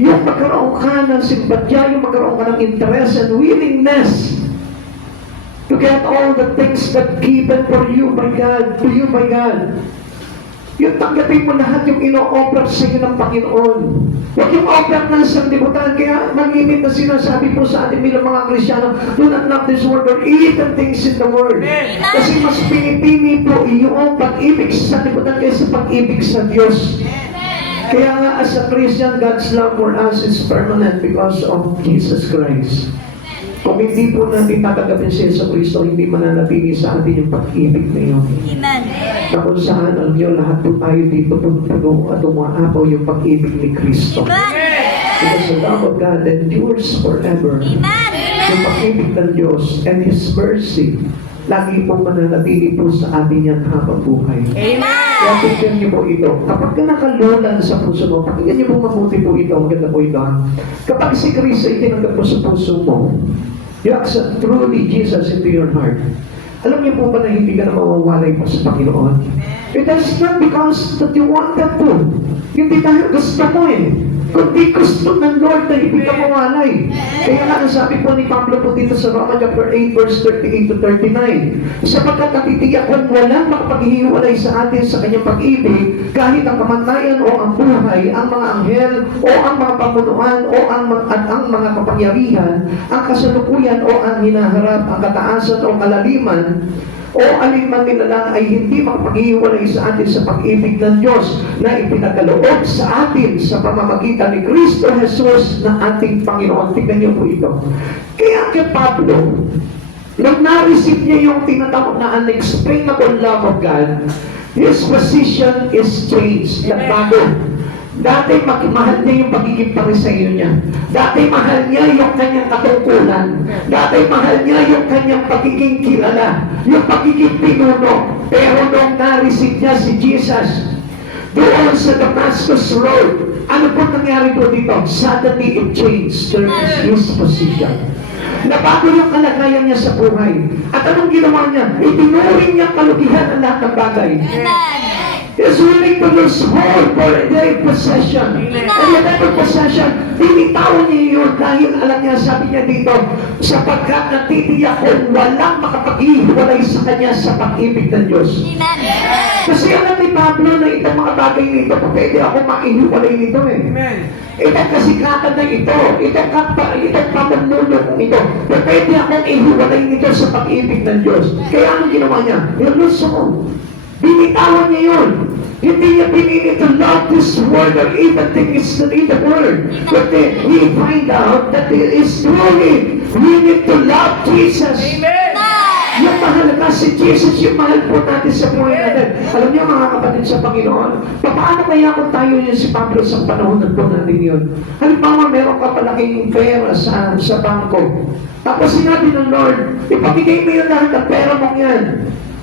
Yung magkaroon ka ng simbadya, yung magkaroon ka ng interest and willingness to get all the things that given for you by God, to you by God. Yung tanggapin mo lahat yung ino-offer sa iyo ng Panginoon. Huwag yung offer ng sanlibutan. Kaya malimit na sinasabi po sa atin bilang mga Kristyano, do not love this world or even things in the world. Kasi mas pinipili po yung pag-ibig sa sanlibutan kaysa pag-ibig sa Diyos. Kaya nga as a Christian, God's love for us is permanent because of Jesus Christ. Kung hindi po natin tatanggapin si Yesu Cristo, hindi mananatili sa atin yung pag-ibig na yun. Amen. Na kung saan, alam nyo, lahat po tayo dito puno at umaapaw yung pag-ibig ni Kristo. Because the love of God endures forever. Yung pag-ibig ng Diyos and His mercy, lagi pong mananatili po sa atin yan habang buhay. Kaya tingnan niyo po ito. Kapag ka nakalulan sa puso mo, pakinggan niyo po mabuti po ito. Maganda po ito. Kapag si Kristo ay tinanggap mo sa puso mo, you accept truly Jesus into your heart. Alam niyo po ba na hindi ka na mawawalay po sa Panginoon? It is not because that you wanted to. Hindi dahil gusto mo kundi gusto ng Lord na hindi ka mawalay. Kaya nga ang sabi po ni Pablo po dito sa Romans chapter 8 verse 38 to 39, sapagkat natitiyak kung walang makapaghihiwalay sa atin sa kanyang pag-ibig, kahit ang kamatayan o ang buhay, ang mga anghel o ang mga pamunuan o ang mga kapangyarihan, ang kasalukuyan o ang hinaharap, ang kataasan o kalaliman, o alinman nila lang ay hindi makapaghiwalay sa atin sa pag-ibig ng Diyos na ipinakaloob sa atin sa pamamagitan ni Kristo Jesus na ating Panginoon. Tignan niyo po ito. Kaya kay Pablo, nung na-receive niya yung tinatawag na unexplainable love of God, his position is changed. Nagbago. Dati mahal niya yung pagiging pariseyo niya. Dati mahal niya yung kanyang katungkulan. Dati mahal niya yung kanyang pagiging kilala. Yung pagiging pinuno. Pero nung na-receive niya si Jesus, doon sa Damascus Road, ano po nangyari po dito? Suddenly it changed his position. Nabago yung kalagayan niya sa buhay. At anong ginawa niya? Itinuring niya kalugihan ang lahat ng bagay. Is willing to lose hold for their possession. And whatever possession, binitawan niya yun dahil alam niya, sabi niya dito, sapagkat natitiyak kung walang makapaghiwalay sa kanya sa pag-ibig ng Diyos. Kasi alam ni Pablo na itong mga bagay nito, pwede ako maihiwalay nito eh. Amen. Itong kasikatan na ito, itong pamumuno ito, pwede akong ihiwalay nito sa pag-ibig ng Diyos. Kaya anong ginawa niya? Iluso mo. Binitawan niya yun. Hindi niya pinili to love this world or even things that in the world. But then we find out that it is truly we need to love Jesus. Amen. Yung mahalaga si Jesus, yung mahal po natin sa buhay natin. Alam niyo mga kapatid sa Panginoon, paano kaya kung tayo yung si Pablo sa panahon na po natin yun? Halimbawa, meron ka palaking pera sa bangko. Tapos sinabi ng Lord, ipamigay mo yung lahat ng pera mong yan.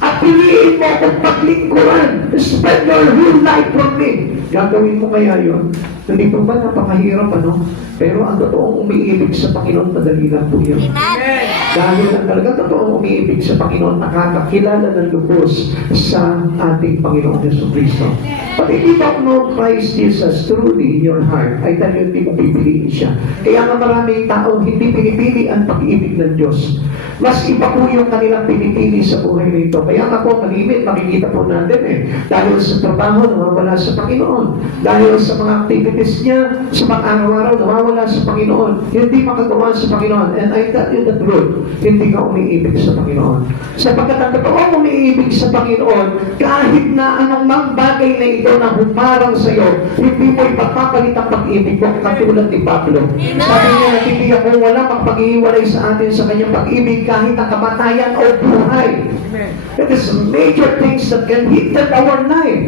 At piliin mo kung paglingkuran. Spend your whole life from me. Gagawin mo kaya yun? Hindi po ba napakahirap, ano? Pero ang totoong umiibig sa Panginoon, madali lang po yun. Amen. Dahil ang talagang totoong umiibig sa Panginoon, nakakakilala ng lubos sa ating Panginoon Jesucristo. But if you don't know Christ Jesus truly in your heart, ay talagang hindi mo pipiliin siya. Kaya nga maraming tao hindi pinipili ang pag-ibig ng Diyos. Mas iba po yung kanilang pinipili sa buhay nito. Kaya nga po, malimit, makikita po natin eh. Dahil sa trabaho, nawawala sa Panginoon. Dahil sa mga activities niya, sa pang-araw-araw, nawawala sa Panginoon. Hindi makagawa sa Panginoon. And I tell you the truth, hindi ka umiibig sa Panginoon. Sapagkat ang totoong umiibig sa Panginoon, kahit na anong mang bagay na ito na humarang sa iyo, hindi mo ipapapalit ang pag-ibig mo katulad ni Pablo. Sabi niya, hindi ako wala pag-iiwalay sa atin sa kanyang pag-ibig kahit ang kamatayan o buhay. Amen. It is major things that can hit our life.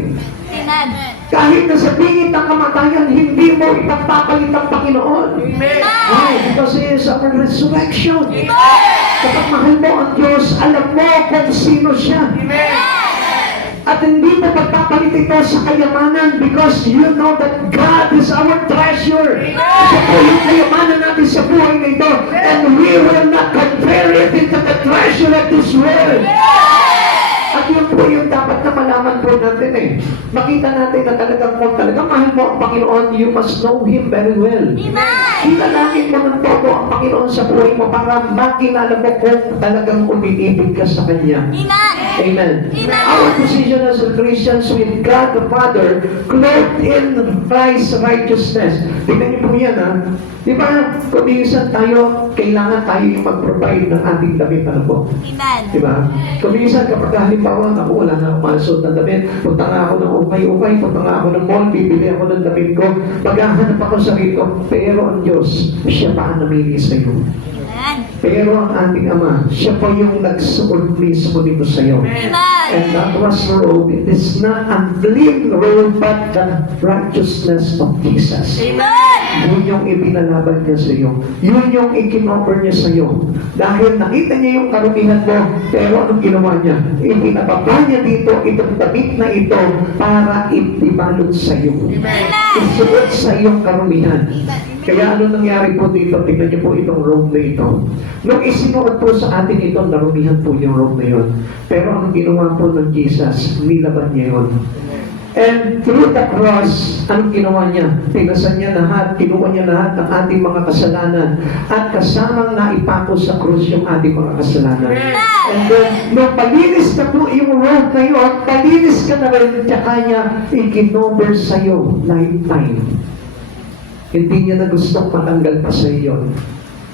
Amen. Kahit na sa bingit ng kamatayan, hindi mo ipagpapalit ang Panginoon. Amen. Why? Because He is our resurrection. Kapag mahal mo ang Diyos, alam mo kung sino siya. Amen. At hindi mo pagpapalit ito sa kayamanan because you know that God is our treasure. Siya po yung kayamanan natin sa buhay na ito. And we will not compare it into the treasure of this world. At yun po yung dapat na malaman po natin eh. Makita natin na talagang kung talagang mahal mo ang Panginoon, you must know Him very well. Kinalangin mo ng todo ang Panginoon sa buhay mo para makilala mo kung talagang umiibig ka sa Kanya. Amen. Our position as a Christians with God the Father, clothed in Christ's righteousness. Tingnan niyo po yan ha. Di ba, kung minsan tayo, kailangan tayo yung mag-provide ng ating damit. Ano po? Di ba? Kung minsan, kapag halimbawa, ako wala na akong malasot ng damit, punta nga ako ng ukay-ukay, punta nga ako ng mall, bibili ako ng damit ko, maghahanap ako sa sarili ko, pero ang Diyos, siya pa ang namili sa iyo. Pero ang ating Ama, siya po yung nagsuot mismo dito sa iyo. And that was robe. It is not a clean robe, but the righteousness of Jesus. Yun yung ipinalaban niya sa iyo. Yun yung ikinoffer niya sa iyo. Dahil nakita niya yung karumihan mo, pero anong ginawa niya? Ipinababa niya dito itong damit na ito para ibalot sa iyo. Isuot sa iyong karumihan. Kaya ano nangyari po dito? Tingnan niyo po itong robe na ito. Nung isinuot po sa atin ito, narumihan po yung robe na yun. Pero ang ginawa po ng Jesus, nilaban niya yun. And through the cross, anong ginawa niya? Pinasan niya lahat, kinuha niya lahat ng ating mga kasalanan. At kasamang naipako sa krus yung ating mga kasalanan. And then, nung palinis na po yung robe na yun, palinis ka na rin, tsaka niya ikinover sa'yo lifetime. Hindi niya na gustong matanggal pa sa iyo.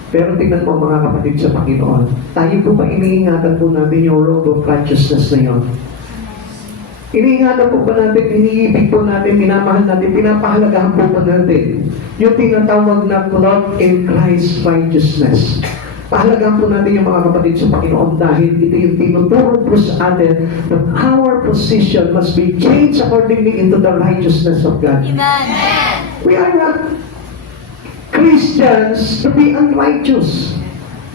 Pero tingnan mo mga kapatid sa Panginoon, tayo po ba iniingatan po natin yung robe of righteousness na yun? Iniingatan po ba natin, iniibig po natin, minamahal natin, pinapahalagahan po ba natin yung tinatawag na cloth in Christ's righteousness? Pahalagahan po natin yung mga kapatid sa Panginoon dahil ito yung tinuturo po sa atin that our position must be changed accordingly into the righteousness of God. We are not Christians to be unrighteous.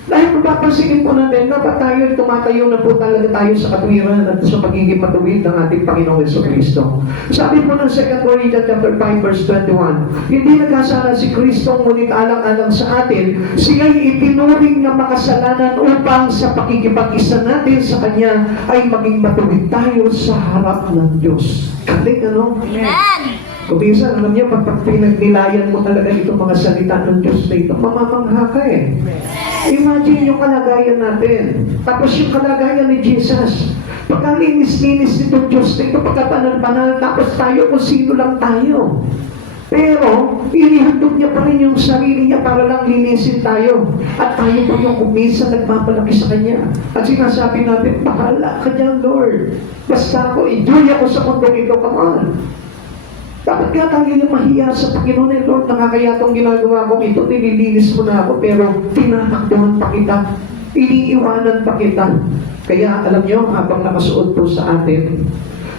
Dahil kung papansinin po natin, dapat tayo tumatayo na po talaga tayo sa katwiran at sa pagiging matuwid ng ating Panginoong Jesucristo. Sabi po ng 2 Corinthians chapter 5 verse 21, hindi nagkasala si Kristo ngunit alang-alang sa atin, sila'y itinuring na makasalanan upang sa pakikipag-isa natin sa Kanya ay maging matuwid tayo sa harap ng Diyos. Galing ano? Amen. Kung minsan, alam niyo, pag pinagnilayan mo talaga itong mga salita ng Diyos na ito, mamamangha ka eh. Imagine yung kalagayan natin. Tapos yung kalagayan ni Jesus. Pagkalinis-linis nitong Diyos na ito, pagkabanal-banal, tapos tayo kung sino lang tayo. Pero, inihandog niya pa rin yung sarili niya para lang linisin tayo. At tayo po yung kumisa nagpapalaki sa Kanya. At sinasabi natin, bahala ka dyan, Lord. Basta ako, enjoy ako sa mundong ito, come on. Dapat nga tayo yung mahiya sa Panginoon eh, Lord, nakakaya itong ginagawa ko ito, nililinis mo na ako, pero tinatakbuhan pa kita, iniiwanan pa kita. Kaya alam niyo, habang nakasuot po sa atin,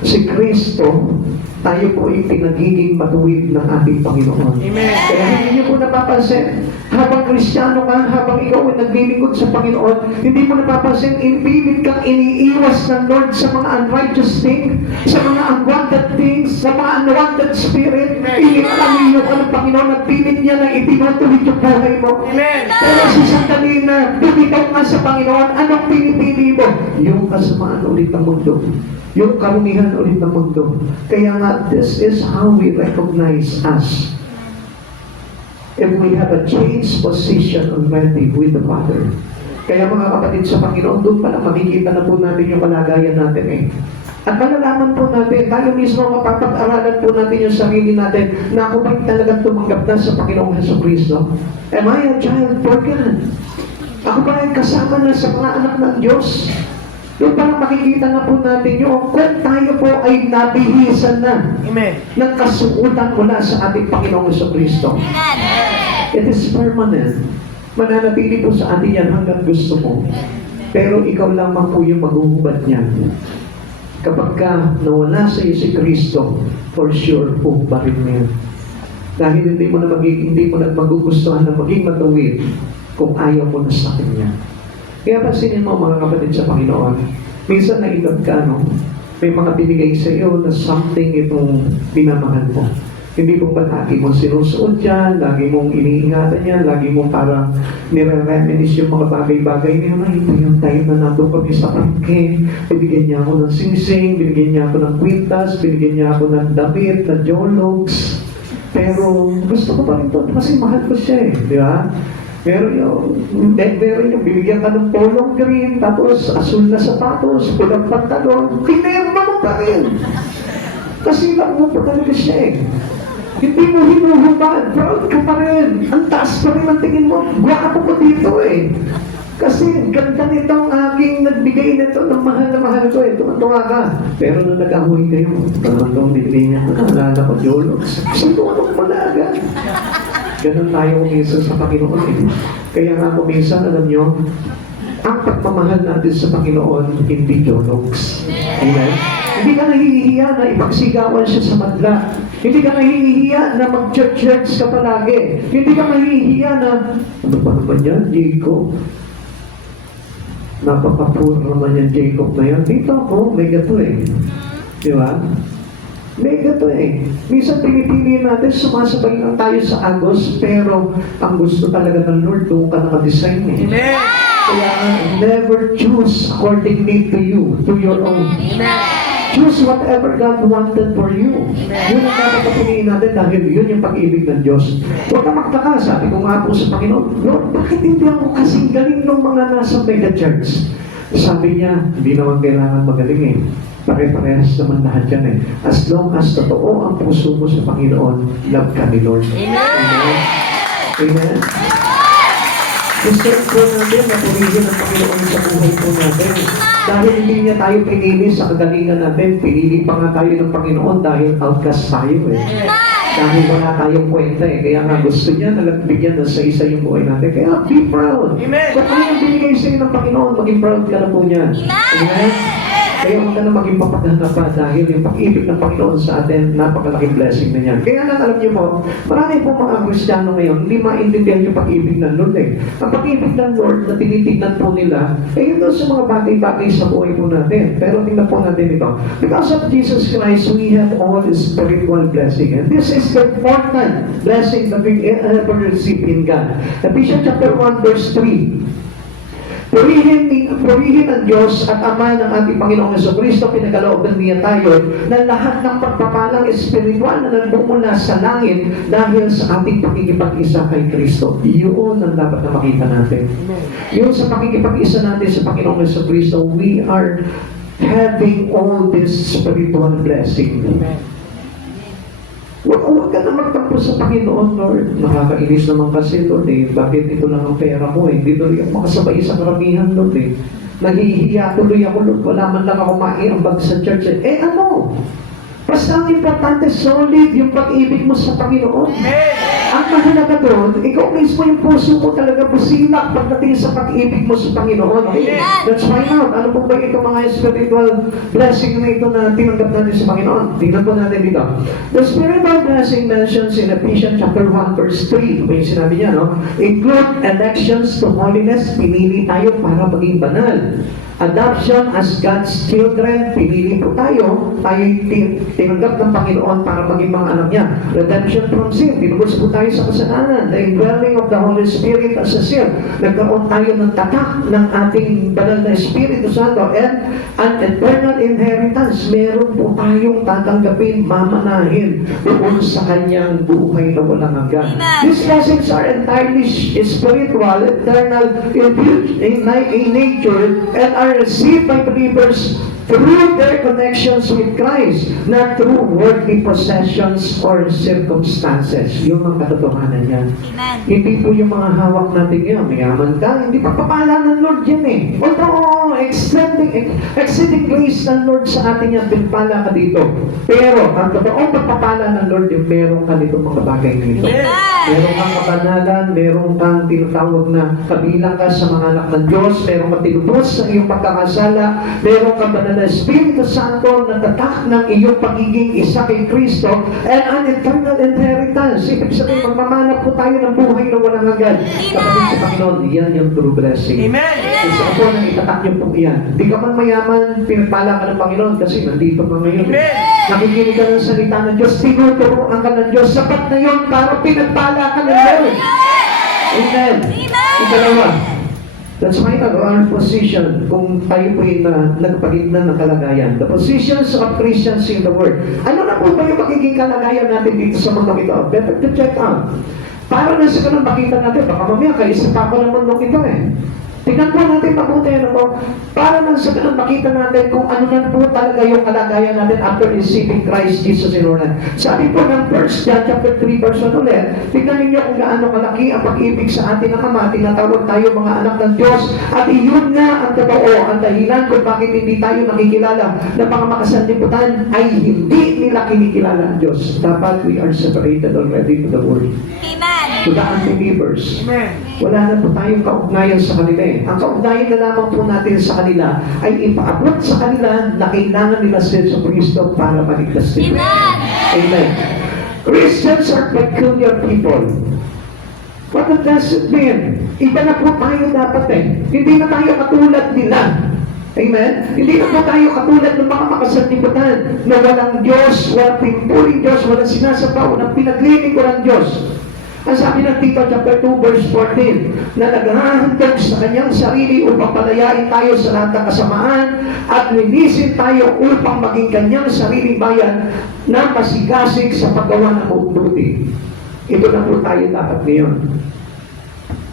si Kristo, tayo po ay pinagiging matuwid ng ating Panginoon. Amen. Kaya hindi niyo po napapansin, habang Kristiyano ka, habang ikaw ay naglilingkod sa Panginoon, hindi mo napapansin, inipilit kang iniiwas ng Lord sa mga unrighteous things, sa mga unwanted things, sa mga unwanted spirit. Inikalamiyo ka ng Panginoon at pilit niya na itinutuloy yung buhay mo. Amen. Pero si sandali na tumitaw ka sa Panginoon, anong pinipili mo? Yung kasamaan ulit ng mundo. Yung karumihan ulit ng mundo. Kaya nga, this is how we recognize us. If we have a changed position already with the Father. Kaya mga kapatid sa Panginoon, doon pala makikita na po natin yung kalagayan natin eh. At malalaman po natin, tayo mismo mapapag-aralan po natin yung sarili natin na ako ba'y talagang tumanggap na sa Panginoong Jesucristo? Am I a child for God? Ako ba ay kasama na sa mga anak ng Diyos? Doon parang makikita na po natin yung kung tayo po ay nabihisan na Amen. ng kasuutan mula sa ating Panginoong Jesucristo. It is permanent. Mananatili po sa atin yan hanggang gusto mo. Pero ikaw lamang po yung maghuhubad niyan. Kapag ka nawala sa iyo si Kristo, for sure, huhubarin mo yan. Dahil hindi mo na magugustuhan na maging matuwid kung ayaw mo na sa Kanya. Kaya pansinin mo mga kapatid sa Panginoon, minsan naidap ka, no? May mga binigay sa iyo na something itong pinamahal mo. Hindi mo ba lagi mong sinusuot yan, lagi mong iniingatan yan, lagi mong parang nire-reminis yung mga bagay-bagay na yun. Ito yung time na nandun kami sa parke, binigyan niya ako ng singsing, binigyan niya ako ng kwintas, binigyan niya ako ng damit, na jologs. Pero gusto ko pa rin ito kasi mahal ko siya eh, di ba? Meron yung binigyan ka ng polong green, tapos asul na sapatos, pulang pantalon, pinirma mo pa rin. Kasi lang mo pa talaga siya eh. Hindi mo hinuhubad, proud ka pa rin. Ang taas pa rin ang tingin mo, gwapo ko dito eh. Kasi ganda nitong aking nagbigay nito ng mahal na mahal ko eh. Tuwa ka. Pero nung nag-ahoy kayo, parang itong bibigay niya, naalala ko, jologs. Sino anong malaga? Ganun tayo minsan sa Panginoon eh. Kaya nga po minsan, alam nyo, ang pagmamahal natin sa Panginoon, hindi jologs. Amen? Hindi ka nahihiya na ipagsigawan siya sa madla. Hindi ka nahihiya na mag-church ka palagi. Hindi ka nahihiya na, ano pa naman yan, Jacob? Napaka-poor naman yan, Jacob na yan. Dito ako, may gato eh. Di ba? May gato eh. Minsan pinipili natin, sumasabay lang tayo sa agos, pero ang gusto talaga ng Lord, doon ka naka-design eh. Amen. Kaya never choose accordingly to you, to your own. Choose whatever God wanted for you. Yun ang dapat kapiliin natin dahil yun yung pag-ibig ng Diyos. Huwag ka magtaka, sabi ko nga po sa Panginoon, Lord, bakit hindi ako kasing galing ng mga nasa mega church? Sabi niya, hindi naman kailangan magaling eh. Pare-parehas naman lahat yan eh. As long as totoo ang puso mo sa Panginoon, love ka ni Lord. Amen? Amen? Gusto po natin na pumigil ang Panginoon sa buhay po natin. Dahil hindi niya tayo pinili sa kagalingan natin, pinili pa nga tayo ng Panginoon dahil outcast tayo eh. Dahil wala tayong kwenta eh. Kaya nga gusto niya na bigyan ng sa-isa yung buhay natin. Kaya be proud. Amen. Kung ano yung binigay sa'yo ng Panginoon, maging proud ka na po niya. Amen? Kaya huwag ka na maging mapaghanap pa dahil yung pag-ibig ng Panginoon sa atin, napakalaking blessing na yan. Kaya lang alam niyo po, marami po mga Kristiyano ngayon, hindi maintindihan yung pag-ibig ng Lord eh. Ang pag-ibig ng Lord na tinitignan po nila, eh yun doon sa mga bagay-bagay sa buhay po natin. Pero tingnan po natin ito. Because of Jesus Christ, we have all this spiritual blessing. And this is the important blessing that we ever receive in God. Ephesians chapter 1 verse 3. Purihin ang Diyos at Ama ng ating Panginoong Jesucristo, pinagkalooban niya tayo na lahat ng pagpapalang espiritual na nagmumula sa langit dahil sa ating pakikipag-isa kay Kristo. Yun ang dapat na makita natin. Yun sa pakikipag-isa natin sa Panginoong Jesucristo, we are having all this spiritual blessing. Huwag ka na magtampo sa Panginoon, Lord. Nakakainis naman kasi, Lord, eh. Bakit ito lang ang pera ko, eh? Hindi tuloy ako makasabay sa karamihan, Lord, eh. Naghihiya tuloy ako, Lord. Wala man lang ako maiambag sa church, eh. Eh, ano? Basta ang importante, solid yung pag-ibig mo sa Panginoon. Ang mahalaga doon, ikaw mismo yung puso mo talaga busilak pagdating sa pag-ibig mo sa Panginoon. Okay? Let's find out. Ano po ba itong mga spiritual blessing na ito na tinanggap natin sa Panginoon? Tingnan po natin dito. The spiritual blessing mentions in Ephesians chapter 1 verse 3. Ito yung sinabi niya, no? Include elections to holiness. Pinili tayo para maging banal. Adoption as God's children, pinili po tayo tinanggap ng Panginoon para maging mga anak niya. Redemption from sin, pinubos po tayo sa kasalanan. The indwelling of the Holy Spirit as a seal. Nagkaroon tayo ng tatak ng ating banal na Espiritu Santo and an eternal inheritance. Meron po tayong tatanggapin, mamanahin doon sa kanyang buhay na walang hanggan. These blessings are entirely spiritual, eternal in nature, and are received by believers through their connections with Christ, not through worldly possessions or circumstances. Yung mga katotohanan yan. Amen. Hindi po yung mga hawak natin yan. Mayaman ka, hindi pagpapala ng Lord yan eh. Although, exceeding grace ng Lord sa atin yan, pinpala ka dito. Pero, ang totoong pagpapala ng Lord, yung meron ka dito mga bagay nito. Meron kang kabanalan, meron kang tinatawag na kabilang ka sa mga anak ng Diyos, meron kang tinubos sa iyong pagkakasala, meron kang banal na Espiritu Santo na tatak ng iyong pagiging isa kay Kristo, and an eternal inheritance. Ibig sabihin, magmamanap po tayo ng buhay na walang hanggan. Kapatid sa Panginoon, yan yung true blessing. Amen. Kasi ako nang itatak niyo po yan. Di ka man mayaman, pinagpala ka ng Panginoon kasi nandito ka ngayon. Amen. Nakikinig ka ng salita ng Diyos, tinuturoan ka ng Diyos, sapat na yun para pinagpala ka ng Lord. Amen. Ikalawa, let's find out our position kung tayo po yung nagpagitna ng kalagayan. The positions of Christians in the world. Ano na po ba yung magiging kalagayan natin dito sa mundo ito? Better to check out. Para na sa ganun makita natin, baka mamaya kaisa pa ko ng mundong ito eh. Tingnan po natin mabuti ano po, para nang sa ganun makita natin kung ano na po talaga yung kalagayan natin after receiving Christ Jesus in our life. Sabi po ng 1 John chapter 3 verse 1 ulit, tingnan ninyo kung gaano kalaki ang pag-ibig sa atin ng Ama, tinatawag tayo mga anak ng Diyos, at iyon nga ang totoo, ang dahilan kung bakit hindi tayo nakikilala na mga makasanlibutan ay hindi nila kinikilala ang Diyos. Dapat we are separated already to the world. Amen. To the unbelievers. Amen. Wala na po tayong kaugnayan sa kanila eh. Ang kaugnayan na lamang po natin sa kanila ay ipaabot sa kanila na kailangan nila si Kristo para maligtas sila. Amen. Christians are peculiar people. What does it mean? Iba na po tayo dapat eh. Hindi na tayo katulad nila. Amen? Hindi na po tayo katulad ng mga makasanlibutan na walang Diyos, walang pimpuling Diyos, walang sinasapaw, walang pinagliling ko ng Diyos. Ang sabi ng Tito chapter 2 verse 14 na naghahandog sa kanyang sarili upang palayain tayo sa lahat ng kasamaan at linisin tayo upang maging kanyang sariling bayan na masigasig sa paggawa ng mabuti. Ito na po tayo dapat ngayon.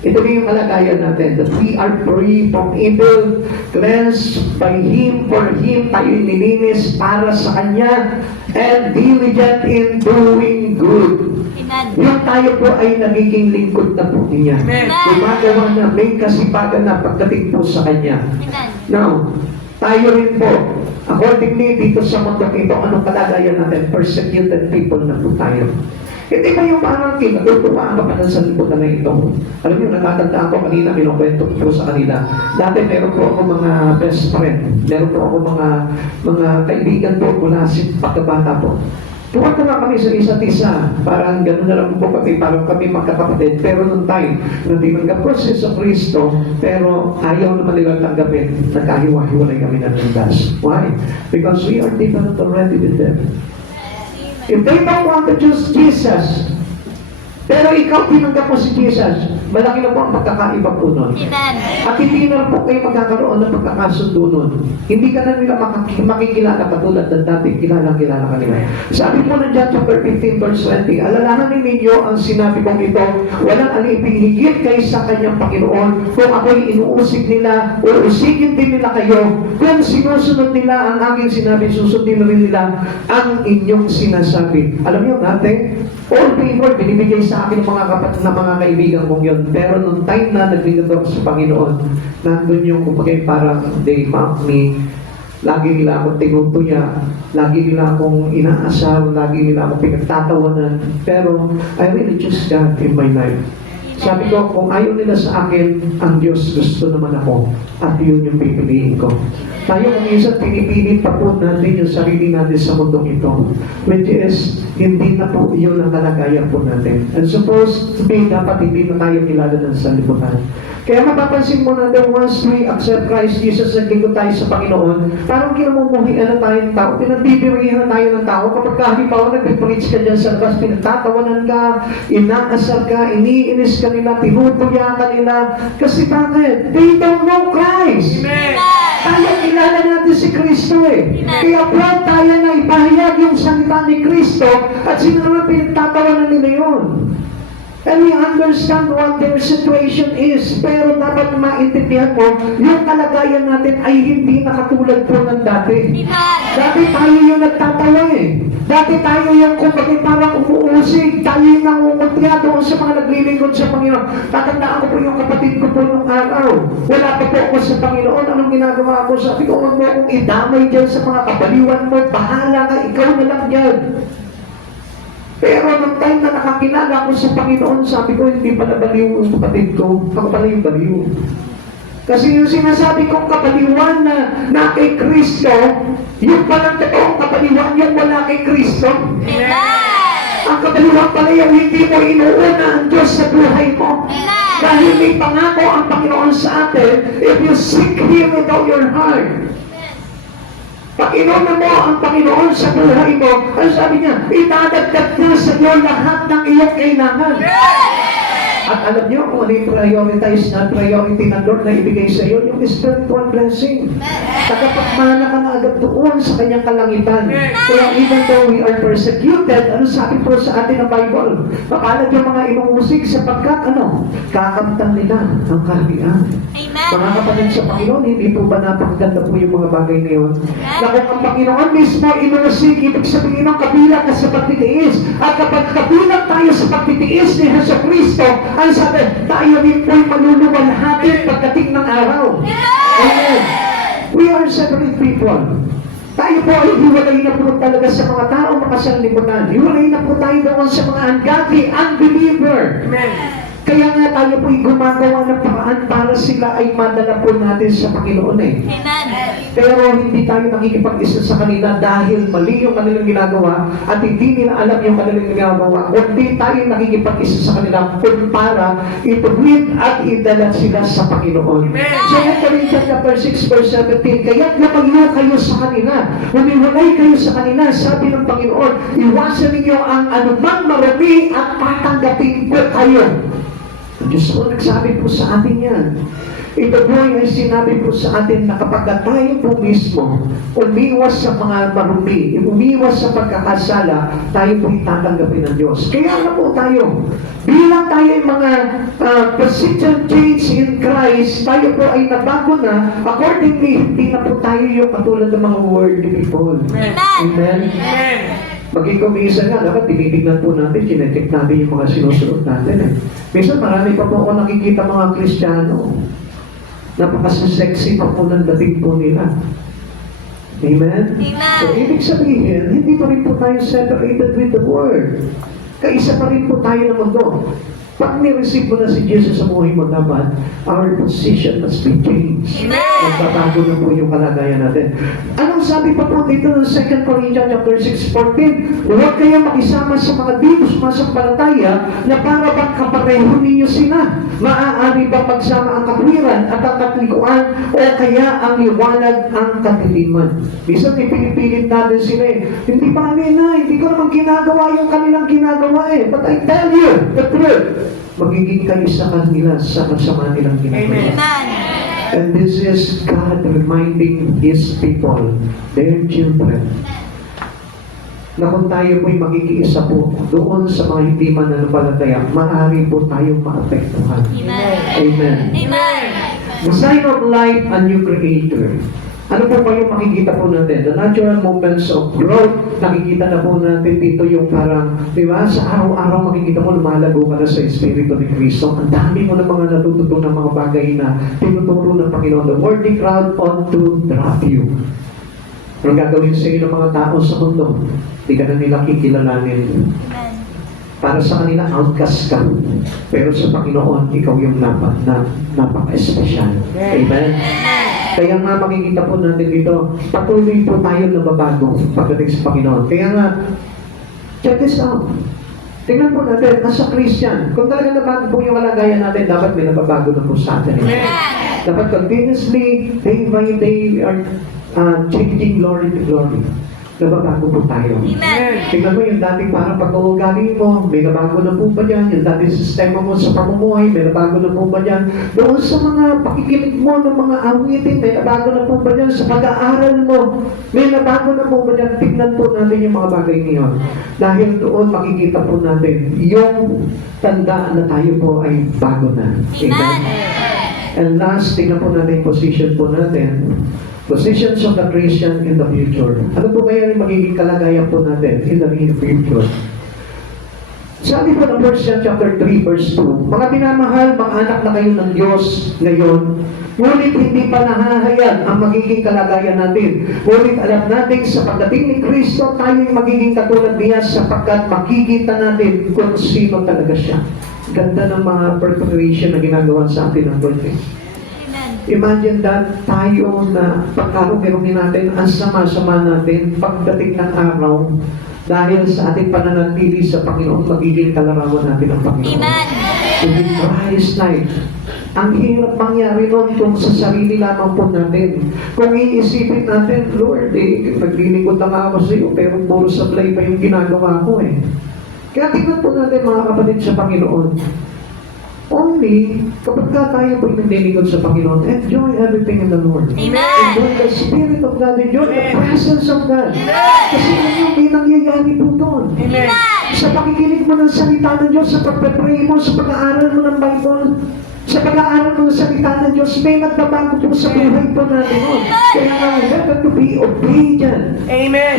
Ito na yung kalagayan natin, that we are free from evil, cleansed by Him, for Him tayo nilinis para sa Kanya, and diligent in doing good. Amen. Yung tayo po ay nagiging lingkod na po niya. Amen. Gumagawa na, may kasipagan na pagdating po sa Kanya. Amen. Now, tayo rin po, accordingly dito sa mundo ito, anong kalagayan natin? Persecuted people na po tayo. Hindi ba yung parang kinatutuwaan ka pa ng sanlibutan na ito? Alam niyo, nakatandaan ko kanina, kinukwento ko sa kanila. Dati meron po ako mga best friend. Meron po ako mga kaibigan po mula sa pagkabata po. Tuwa-tuwa kami sa isa't isa. Parang gano'n na lang po kami, parang kami magkakapatid. Pero nung time, nung tinanggap ko si Kristo, pero ayaw naman nila tanggapin. Nagkahiwa-hiwalay kami ng landas. Why? Because we are different already with them. If they don't want to choose Jesus, pero ikaw tinanggap mo si Jesus, Malaki na po ang pagkakaiba po nun. Amen. At hindi na po kayo magkakaroon ng pagkakasundo nun. Hindi ka na nila makikilala katulad ng dati, kilala ka nila. Sabi po ng John chapter 15 verse 20, alalahanin ninyo ang sinabi kong ito, walang aliping higit kaysa kanyang Panginoon. Kung ako'y inuusig nila, uusigin din nila kayo. Kung sinusunod nila ang aking sinabi, susundin na rin nila ang inyong sinasabi. Alam niyo, dati, all favor, binibigay sa akin ng mga kapatid na mga kaibigan kong yun. Pero nung time na nagbigay ako sa Panginoon, nandun yung kumagay parang they mock me. Lagi nila akong tinutuya, lagi nila akong inaasar, lagi nila akong pinagtatawanan. Pero I really choose God in my life. Sabi ko, kung ayaw nila sa akin, ang Diyos gusto naman ako. At yun yung pipiliin ko. Tayo kung minsan pinipili pa po natin yung sarili natin sa mundong ito. Which is, hindi na po yun ang kalagayan po natin. And supposed to be, dapat hindi na tayo kilala ng sanlibutan. Kaya mapapansin mo natin, once we accept Christ Jesus, naglingkod tayo sa Panginoon, parang kinamumuhian na tayo ng tao, pinagbibirihan na tayo ng tao. Kapag halimbawa nag-preach ka dyan sa labas, pinagtatawanan ka, inaasar ka, iniinis ka nila, tinutuya ka nila. Kasi bakit? They don't know Christ. Amen. Tayo kilala natin si Kristo eh. Kaya proud tayo na ipahayag yung salita ni Kristo at sino naman pinagtatawanan nila yun. And we understand what their situation is. Pero dapat maintindihan mo, yung kalagayan natin ay hindi nakatulad po ng dati. Dati tayo yung nagtatawa eh. Dati tayo yung kumbaga parang umuusig. Tayo yung nangungutya doon sa mga naglilingkod sa Panginoon. Tatandaan ko po yung kapatid ko po nung araw. Wala pa po ako sa Panginoon. Anong ginagawa ko? Sabi ko, huwag mo akong idamay dyan sa mga kabaliwan mo. Bahala ka, ikaw na lang dyan. Pero nung time na nakakilala ko sa Panginoon, sabi ko, hindi pala baliw ang kapatid ko. Ako pala yung baliw. Kasi yung sinasabi kong kabaliwan na kay Kristo, yung palang totoong kabaliwan yung wala kay Kristo. Ang kabaliwan pala yung hindi mo inuuna ang Diyos sa buhay mo. Dahil may pangako ang Panginoon sa atin, if you seek Him with all your heart. Pag inuna mo ang Panginoon sa buhay mo, ang sabi niya, itadagdag niya sa iyo lahat ng iyong kailangan. At alam niyo kung ano yung priority ng Lord na ibigay sa iyo, yung spiritual blessing. Tagapagmana ka na agad doon sa kanyang kalangitan. Kaya even though we are persecuted, ano sabi po sa atin ng Bible? Mapalad yung mga inuusig sapagkat kakamtan nila ang kaharian. Mga kapatid sa Panginoon, hindi po ba napakaganda po yung mga bagay na yun? Na kung ang Panginoon mismo inuusig, ibig sabihin ng kabilang ka sa pagtitiis. At kapag kabilang tayo sa pagtitiis ni Hesus Kristo, ang sabi, tayo din po'y maluluwalhati pagdating ng araw. Amen. We are separate people. Tayo po ay hiwalay na po talaga sa mga taong makasanlibutan. Hiwalay na po tayo doon sa mga ungodly, unbeliever. Amen. Kaya nga tayo po'y gumagawa ng paraan para sila ay madala po natin sa Panginoon eh. Amen. Pero hindi tayo nakikipag-isa sa kanila dahil mali yung kanilang ginagawa at hindi nila alam yung kanilang ginagawa. Kundi tayo nakikipag-isa sa kanila para ituwid at idala sila sa Panginoon. So, 2 Corinthians chapter 6 verse 17, kaya't lumayo kayo sa kanila, humiwalay kayo sa kanila, sabi ng Panginoon, iwasan ninyo ang anumang marumi at tatanggapin ko kayo. Ang Diyos po nagsabi po sa atin yan. Ito po ay sinabi po sa atin na kapag tayo po mismo umiwas sa mga marumi, umiwas sa pagkakasala, tayo po tatanggapin ng Diyos. Kaya na po tayo, bilang tayo ay mga position change in Christ, tayo po ay nabago na, accordingly, hindi na po tayo yung katulad ng mga worldly people. Amen? Amen. Maging kumisa nga, dapat tinitignan po natin, kinetik natin yung mga sinusunod natin eh. Minsan marami pa po ako nakikita mga Kristiyano. Napaka-sexy pa po ng dating po nila. Amen? Amen. So, ibig sabihin, hindi pa rin po tayo separated with the Word. Kaisa pa rin po tayo ng mundo. Pag ni-receive mo na si Jesus sa buhay mo, dapat our position must be changed. Amen. Magbabago na po yung kalagayan natin. Anong sabi pa po dito ng 2 Corinthians chapter 6:14? Huwag kayong makisama sa mga di sumasampalataya na para bang kapareho ninyo sila. Maaari ba magsama ang katwiran at ang katlikuan o kaya ang liwanag ang kadiliman? Minsan pinipilit natin sila Hindi ba na, hindi ko naman ginagawa yung kanilang ginagawa But I tell you the truth. Magiging kayo sa kanila sa kasama nilang ginagawa. And this is God reminding His people, their children, na kung tayo po'y magkikiisa po doon sa mga hindi mananampalataya, maaari po tayong maapektuhan. Amen. The sign of life, a new creator. Ano po ba yung makikita po natin? The natural moments of growth, nakikita na po natin dito yung parang, di ba, sa araw-araw makikita mo, lumalago ka na sa Espiritu ni Cristo. Ang dami mo ng mga natututo ng mga bagay na tinuturo ng Panginoon. The worthy crowd ought to drop you. Ano gagawin sa iyo ng mga tao sa mundo? Hindi ka na nila kikilalanin. Para sa kanila, outcast ka. Pero sa Panginoon, ikaw yung napaka-espesyal. Amen? Kaya nga makikita po natin dito, patuloy po tayo nababago pagdating sa Panginoon. Kaya nga, check this out. Tingnan po natin, as a Christian, kung talaga nabago po yung kalagayan natin, dapat may nababago na po sa atin. Dapat continuously, day by day, we are changing glory to glory. Nababago po tayo. Tingnan mo yung dating parang pag-uugali mo, may nabago na po ba dyan? Yung dating sistema mo sa pamumuhay, may nabago na po ba dyan? Doon sa mga pakikinig mo ng mga awitin, may nabago na po ba dyan? Sa pag-aaral mo, may nabago na po ba dyan? Tignan po natin yung mga bagay niyon. Dahil doon makikita po natin yung tandaan na tayo po ay bago na. Amen? And last, tingnan po natin yung position po natin. Positions of the Christian in the future. Ano po kaya yung magiging kalagayan po natin in the near future? Sabi po ng 1 John chapter 3 verse 2, mga pinamahal, mga anak na kayo ng Diyos ngayon, ngunit hindi pa nahahayag ang magiging kalagayan natin. Ngunit alam natin sa pagdating ni Kristo, tayo'y magiging katulad niya sapagkat makikita natin kung sino talaga siya. Ganda ng mga preparation na ginagawa sa atin ng birthday. Imagine that tayo na pagkarumi natin, ang sama-sama natin pagdating ng araw dahil sa ating pananatili sa Panginoon, magiging kalarawan natin ang Panginoon. To be Christ like. Ang hirap mangyari nun kung sa sarili lamang po natin. Kung iisipin natin, Lord, naglilingkod na nga ako sa iyo, pero puro sablay pa yung ginagawa ko Kaya tingnan po natin mga kapatid sa Panginoon. Only, kapag tayo po naglilingkod sa Panginoon, enjoy everything in the Lord. Enjoy the Spirit of God. Enjoy the presence of God. Kasi yun yung nangyayari po doon. Sa pakikinig mo ng salita ng Diyos, sa pagpapray mo, sa pag-aaral mo ng Bible, sa pag-aaral mo ng salita ng Diyos, may nagbabago po sa buhay po natin. Kaya nga, we have to be obedient.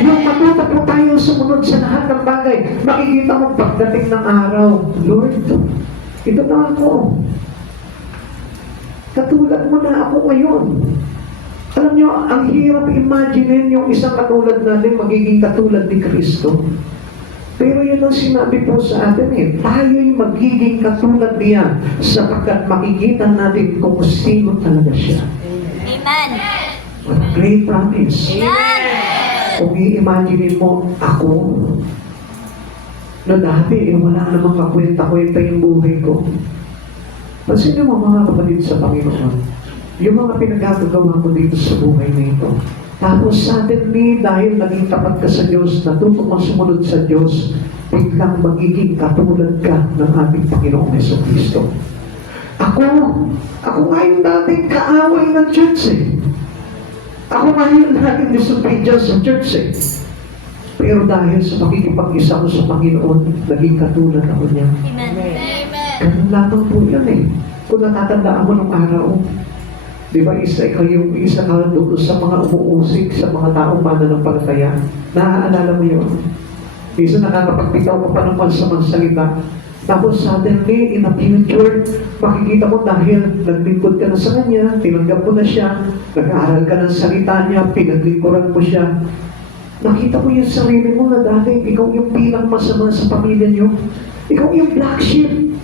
Yung matuto po tayo sumunod sa lahat ng bagay, makikita mo pagdating ng araw, Lord, ito na ako. Katulad mo na ako ngayon. Alam nyo, ang hirap imagine yung isang katulad natin magiging katulad ni Kristo. Pero yun ang sinabi po sa atin tayo'y magiging katulad niya sapagkat makikita natin kung sino talaga siya. Amen. What a great promise. Amen. Kung i-imagine mo, ako, na dati, wala namang kakwenta-kwenta yung buhay ko. Pansin mo mga kapatid sa Panginoon, yung mga pinagagawa ko dito sa buhay na ito. Tapos suddenly, dahil naging tapat ka sa Diyos, natuto kang sumunod sa Diyos, biglang magiging katulad ka ng ating Panginoong Jesucristo. Ako nga yung dating kaaway ng church Ako nga yung dating disobedient sa church Pero dahil sa pakikipag-isa ko sa Panginoon, naging katulad ako niya. Amen. Ganun lamang po yan Kung natatandaan mo nung araw, di ba isa ka doon sa mga umuusik sa mga taong mananampalataya. Naaalala mo yun? Isa nakakapagbitaw ka pa ng pansamang salita. Tapos suddenly, in the future, makikita mo dahil naglingkod ka na sa Kanya, tinanggap mo na siya, nag-aaral ka ng salita niya, pinaglingkuran mo siya, nakita mo yung sarili mo na dati, ikaw yung pinakamasama sa pamilya niyo. Ikaw yung black sheep.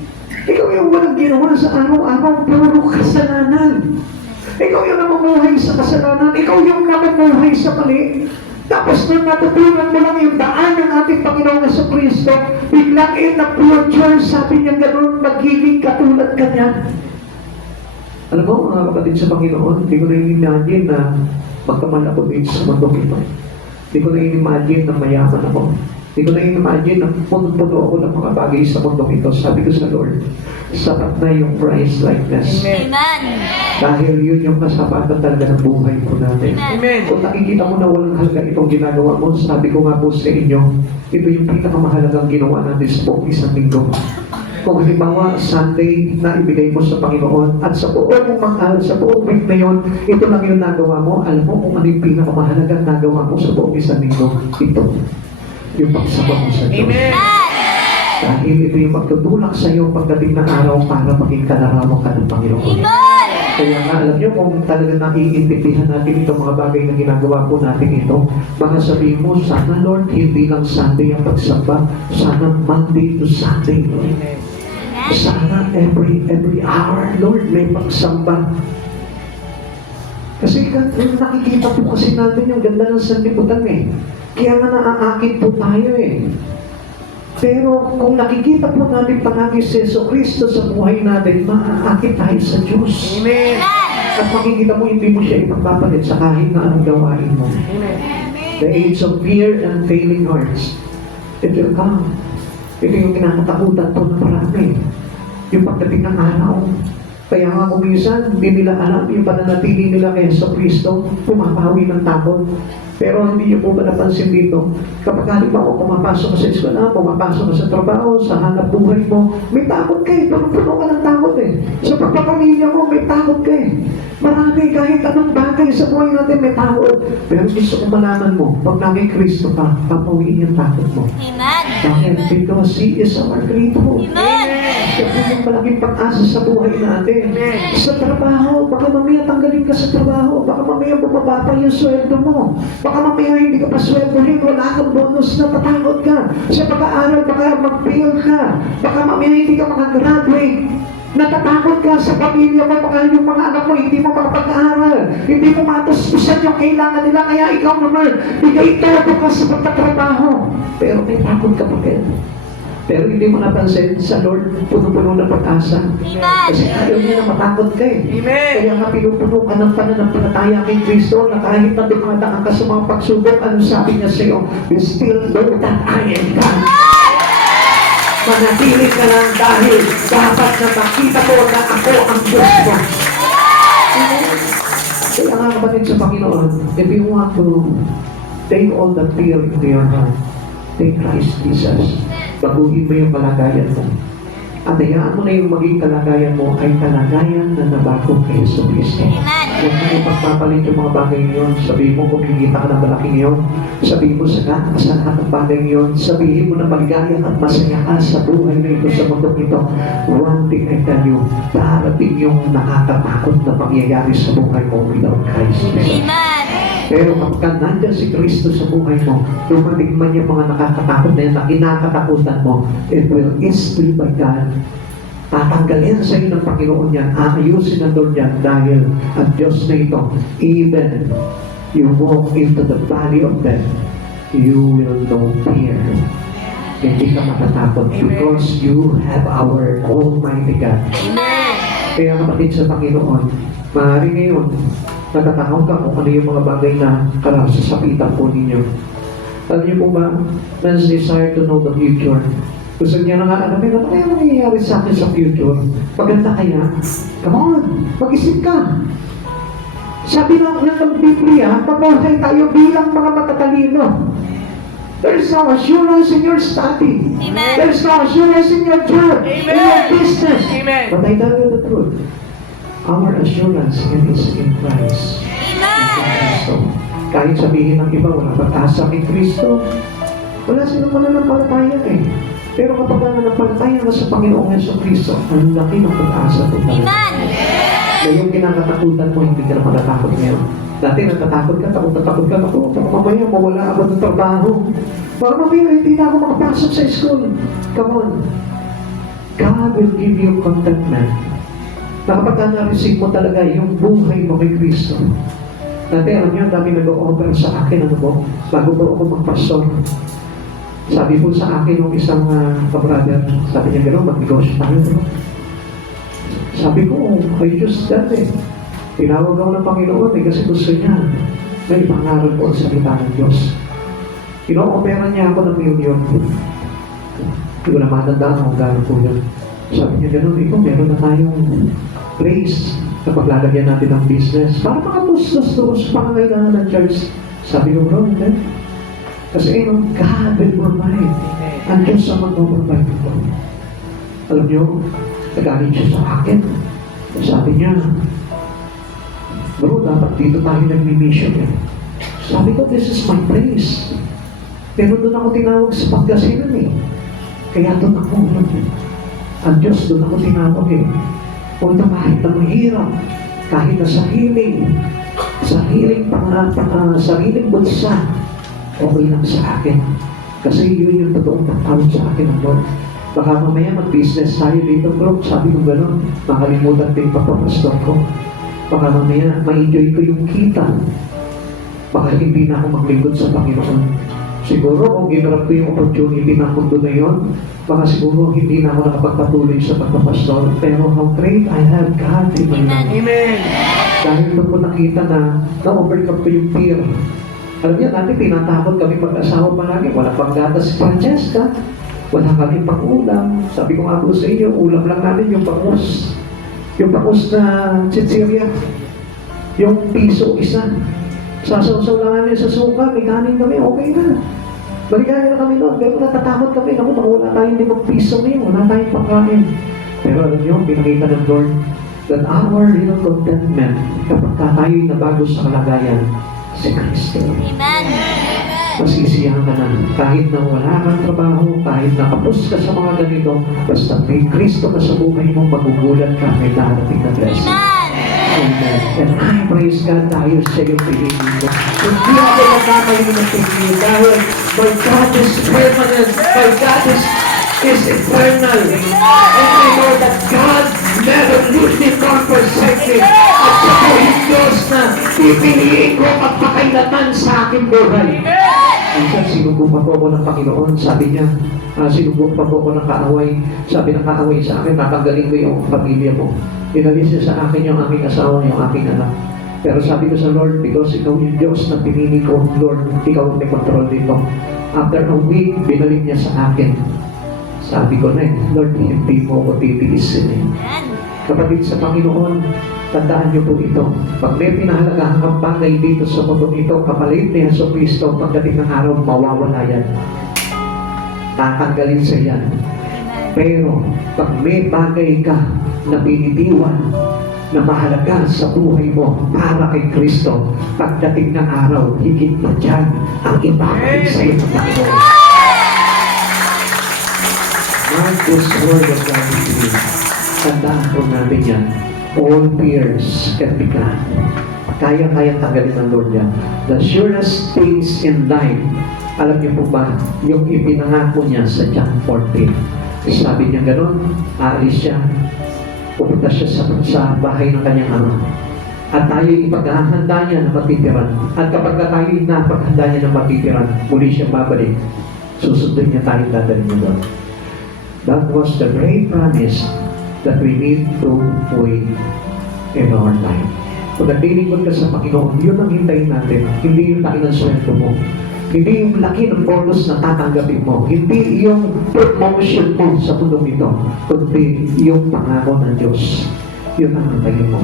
Ikaw yung walang ginawa sa araw-araw, puro kasalanan. Ikaw yung namumuhay sa kasalanan. Ikaw yung namumuhay sa mali. Tapos nung natutunan mo lang yung daan ng ating Panginoon sa Kristo, biglang in the future, sabi niya gano'n, magiging katulad ka niya. Alam mo, mga kapatid sa Panginoon, hindi ko na-imagine na magkamal ako dito sa mundong ito. Hindi ko na-imagine na mayaman ako. Hindi ko na-imagine na puno ako ng mga bagay sa mundong ito. Sabi ko sa Lord, sapat na yung Christ likeness. Amen. Dahil yun yung kasapatan talaga ng buhay po natin. Amen. Kung nakikita mo na walang halaga itong ginagawa mo, sabi ko nga po sa inyo, ito yung pinakamahalagang ginawa natin sa buong isang linggo. Kung halimbawa, Sunday na ibigay mo sa Panginoon at sa buong mahal, sa buong week na yun, ito lang yung nagawa mo, alam mo kung ano yung pinakamahalagang nagawa mo sa buong isang linggo, ito, yung pagsama mo sa Diyos. Amen. Dahil ito yung magtutulak sa iyo pagdating ng araw para maging kalarawan ka ng Panginoon. Amen. Kaya nga, alam niyo, kung talagang naiintindihan natin itong mga bagay na ginagawa po natin ito, baka sabihin mo, sana Lord, hindi lang Sunday ang pagsamba, sana Monday to Sunday, Lord. Sana every hour, Lord, may pagsamba. Kasi nakikita po kasi natin yung ganda ng sanlibutan eh. Kaya nga naaakit po tayo eh. Pero kung nakikita po natin palagi si Yesu Cristo sa buhay natin, maaakit tayo sa Diyos. Amen. At makikita mo, hindi mo siya ipagpapalit sa kahit na anong gawain mo. Amen. The age of fear and failing hearts, it will come. Ito yung kinakatakutan po na marami. Yung pagdating ng araw. Kaya nga kung minsan, hindi nila alam yung pananatili nila kay Yesu Cristo, pumapawi ng takot. Pero hindi niyo po ba napansin dito? Kapag halimbawa pumapasok ka sa eskwela, pumapasok ka sa trabaho, sa hanap buhay mo, may takot ka eh. Puno ka ng takot eh. Sa pagpapamilya mo, may takot ka eh. Marami, kahit anong bagay sa buhay natin, may takot. Pero gusto ko malaman mo, pag naging Kristo ka, papawiin yung takot mo. Amen. Dahil because He is our great hope. Amen. Siya po yung malaking pag-asa sa buhay natin. Sa trabaho, baka mamaya tanggalin ka sa trabaho, baka mamaya bumaba pa yung sweldo mo, baka mamaya hindi ka pa sweldohin, wala kang bonus na tatakot ka. Sa pag-aaral, baka mag-fail ka, baka mamaya hindi ka makagraduate. Natatakot ka sa pamilya mo, baka yung mga anak mo hindi mo makapag-aaral, hindi mo matustusan yung kailangan nila, kaya ikaw naman, bigay todo ka sa pagtatrabaho. Pero may takot ka pa rin. Pero hindi mo napansin, sa Lord, puno-puno ng pag-asa. Kasi ayaw niya na matakot ka eh. Amen. Kaya nga pinupuno ka ng pananampalataya kay Kristo na kahit na dumadaan ka sa mga pagsubok, ano sabi niya sa iyo? You still know that I am God. Manatili ka lang dahil dapat na makita ko na ako ang Diyos mo. Kaya nga kapatid sa Panginoon, if you want to take all the fear into your heart, take Christ Jesus. Baguhin mo yung kalagayan mo. At hayaan mo na yung maging kalagayan mo ay kalagayan na nabago kay Yesu Cristo. Huwag mo ipagpapalit yung mga bagay ngayon. Sabihin mo kung kikita ka ng malaki ngayon. Sabihin mo sa lahat ng bagay ngayon. Sabihin mo na maligaya at masaya ka sa buhay na ito, sa mundong ito. One thing I tell you, darating yung nakakatakot na pangyayari sa buhay mo without Christ. Amen. Pero kapag nandiyan si Kristo sa buhay mo, dumating man yung mga nakakatakot na yan na kinakatakutan mo, it will easily by God. Tatanggalin sa iyo ng Panginoon yan, aayusin ng Lord yan dahil ang Diyos na ito, even you walk into the valley of death, you will no fear. Hindi ka matatakot because you have our Almighty God. Amen. Kaya kapatid sa Panginoon, maaari ngayon, natatakot ka kung ano yung mga bagay na karasasapitan po ninyo. Alam niyo po ba, man's desire to know the future. Gusto niya na nga alamin, ano kaya mangyayari sa akin sa future? Maganda kaya? Come on, mag-isip ka. Sabi ng Biblia, mabuhay tayo bilang mga matatalino. There's no assurance in your study. Amen. There's no assurance in your job, in your business. Amen. But I tell you the truth. Our assurance is in Christ. Amen. So, kahit sabihin ng iba, wala pag-asa kay Kristo, wala silang mananampalataya eh. Pero kapag nananampalataya ka sa Panginoong Yesu Kristo, ang laki ng pag-asa po tayo. Amen. Na yung kinakatakutan mo, hindi ka na matatakot ngayon. Dati natatakot ka, takot ka, ako, mamaya mawala ako ng trabaho. Baka mamaya hindi na ako makapasok sa school. Come on. God will give you contentment na kapag ka na-receive mo talaga yung buhay mo kay Kristo. Dati, alam niyo, ang dami nag-o-offer sa akin, ano po, bago po ako mag-pastor. Sabi po sa akin ng isang kabrother, sabi niya gano'n, mag-negosyo tayo. No? Sabi ko, I just that eh. Tinawag ako ng Panginoon kasi gusto niya. May pangaral po ang salita ng Diyos. Ino-opera niya ako ng milyon. Hindi ko na matandaan kung gano'n po yun. Sabi niya gano'n, ikaw meron na tayong place na paglalagyan natin ng business para makatustos doon sa pangangailangan ng church. Sabi ko, bro, okay? Kasi God will provide. Ang Diyos ang mag-provide ito. Alam niyo, nagalit siya sa akin. Sabi niya, bro, dapat dito tayo nag-mission eh. Sabi ko, this is my place. Pero doon ako tinawag sa Pangasinan eh. Kaya doon ako. Ang Diyos, doon ako tinawag eh. Punta kahit na mahirap, kahit na sariling bulsa, okay lang sa akin. Kasi yun yung totoong patawag sa akin ng Lord. Baka mamaya mag-business tayo dito, bro. Sabi ko gano'n, makalimutan ko yung papapastor ko. Baka mamaya ma-enjoy ko yung kita. Baka hindi na ako maglingkod sa Panginoon. Siguro kung ginarap ko yung opportunity ng mundo na yun, baka siguro hindi na ako nakapagpatuloy sa pagpapastor. Pero how great I have God in my life. Amen. Dahil doon ko nakita na na-overcome ko yung fear. Alam niyo, dati tinatakot kami pag-asawa palagi. Wala pang gatas si Francesca. Wala kami pang ulam. Sabi ko nga po sa inyo, ulam lang natin yung bangus. Yung bangus na chichirya. Yung piso isa. Sasaw-saw lang namin sa suka, may kanin kami, okay na. Maligaya na kami noon, pero natatakot kami. Naku, wala tayong 5 piso ngayon, wala tayong pangkain. Pero alam niyo, pinakita ng Lord that our little contentment, kapag tayo'y nabago sa kalagayan, si Kristo. Amen. Masisiyahan ka na. Kahit na wala kang trabaho, kahit nakapos ka sa mga ganito, basta may Kristo ka sa buhay mo, magugulat ka, may darating na blessing. Amen. And I praise God dahil siya yung pinili ko. Hindi ako magkakaling ng pinili dahil my God is permanent. My God is eternal. And I know that God never leaves me nor forsake me. At siya po yung Diyos na pipiliin ko magpakailanman sa aking buhay. Minsan sinubok pa po ako ng Panginoon. Sabi niya, sinubok pa po ako ng kaaway. Sabi ng kaaway sa akin, tatanggalin ko yung pamilya mo. Inalis niya sa akin yung aking asawa, yung aking anak. Pero sabi ko sa Lord, because ikaw yung Diyos na pinili ko, Lord, ikaw ang may control dito. After a week, binalik niya sa akin. Sabi ko na Lord, hindi mo ako titiisin eh. Kapatid sa Panginoon, tandaan niyo po ito. Pag may pinahalagahan kang bagay dito sa mundo ito, kapalit ni Yesu Cristo, pagdating ng araw, mawawala yan. Tatanggalin sa yan. Pero, pag may bagay ka na binitiwan, na mahalaga sa buhay mo para kay Kristo, pagdating ng araw, higit pa dyan ang ibabalik sa iyo ng Panginoon. Mark this word of God to you. Tandaan po natin yan. All fears can be gone. Kaya-kaya tanggalin ng Lord yan. The surest things in life, alam niyo po ba, yung ipinangako niya sa John 14. Sabi niya gano'n, aalis siya, pupunta siya sa bahay ng kanyang ama. At tayo ipaghahanda niya na matitiran. At kapag tayo napaghanda niya na matitiran, muli siya babalik. Susundin niya tayo dadalhin niya doon. That was the great promise that we need to wait in our life. Kung naglilingkod ka sa Panginoon, yun ang hintayin natin. Hindi yung laki ng sweldo mo. Hindi yung laki ng bonus na tatanggapin mo. Hindi yung promotion mo sa mundong ito. Kundi yung pangako ng Diyos. Yun ang hintayin mo.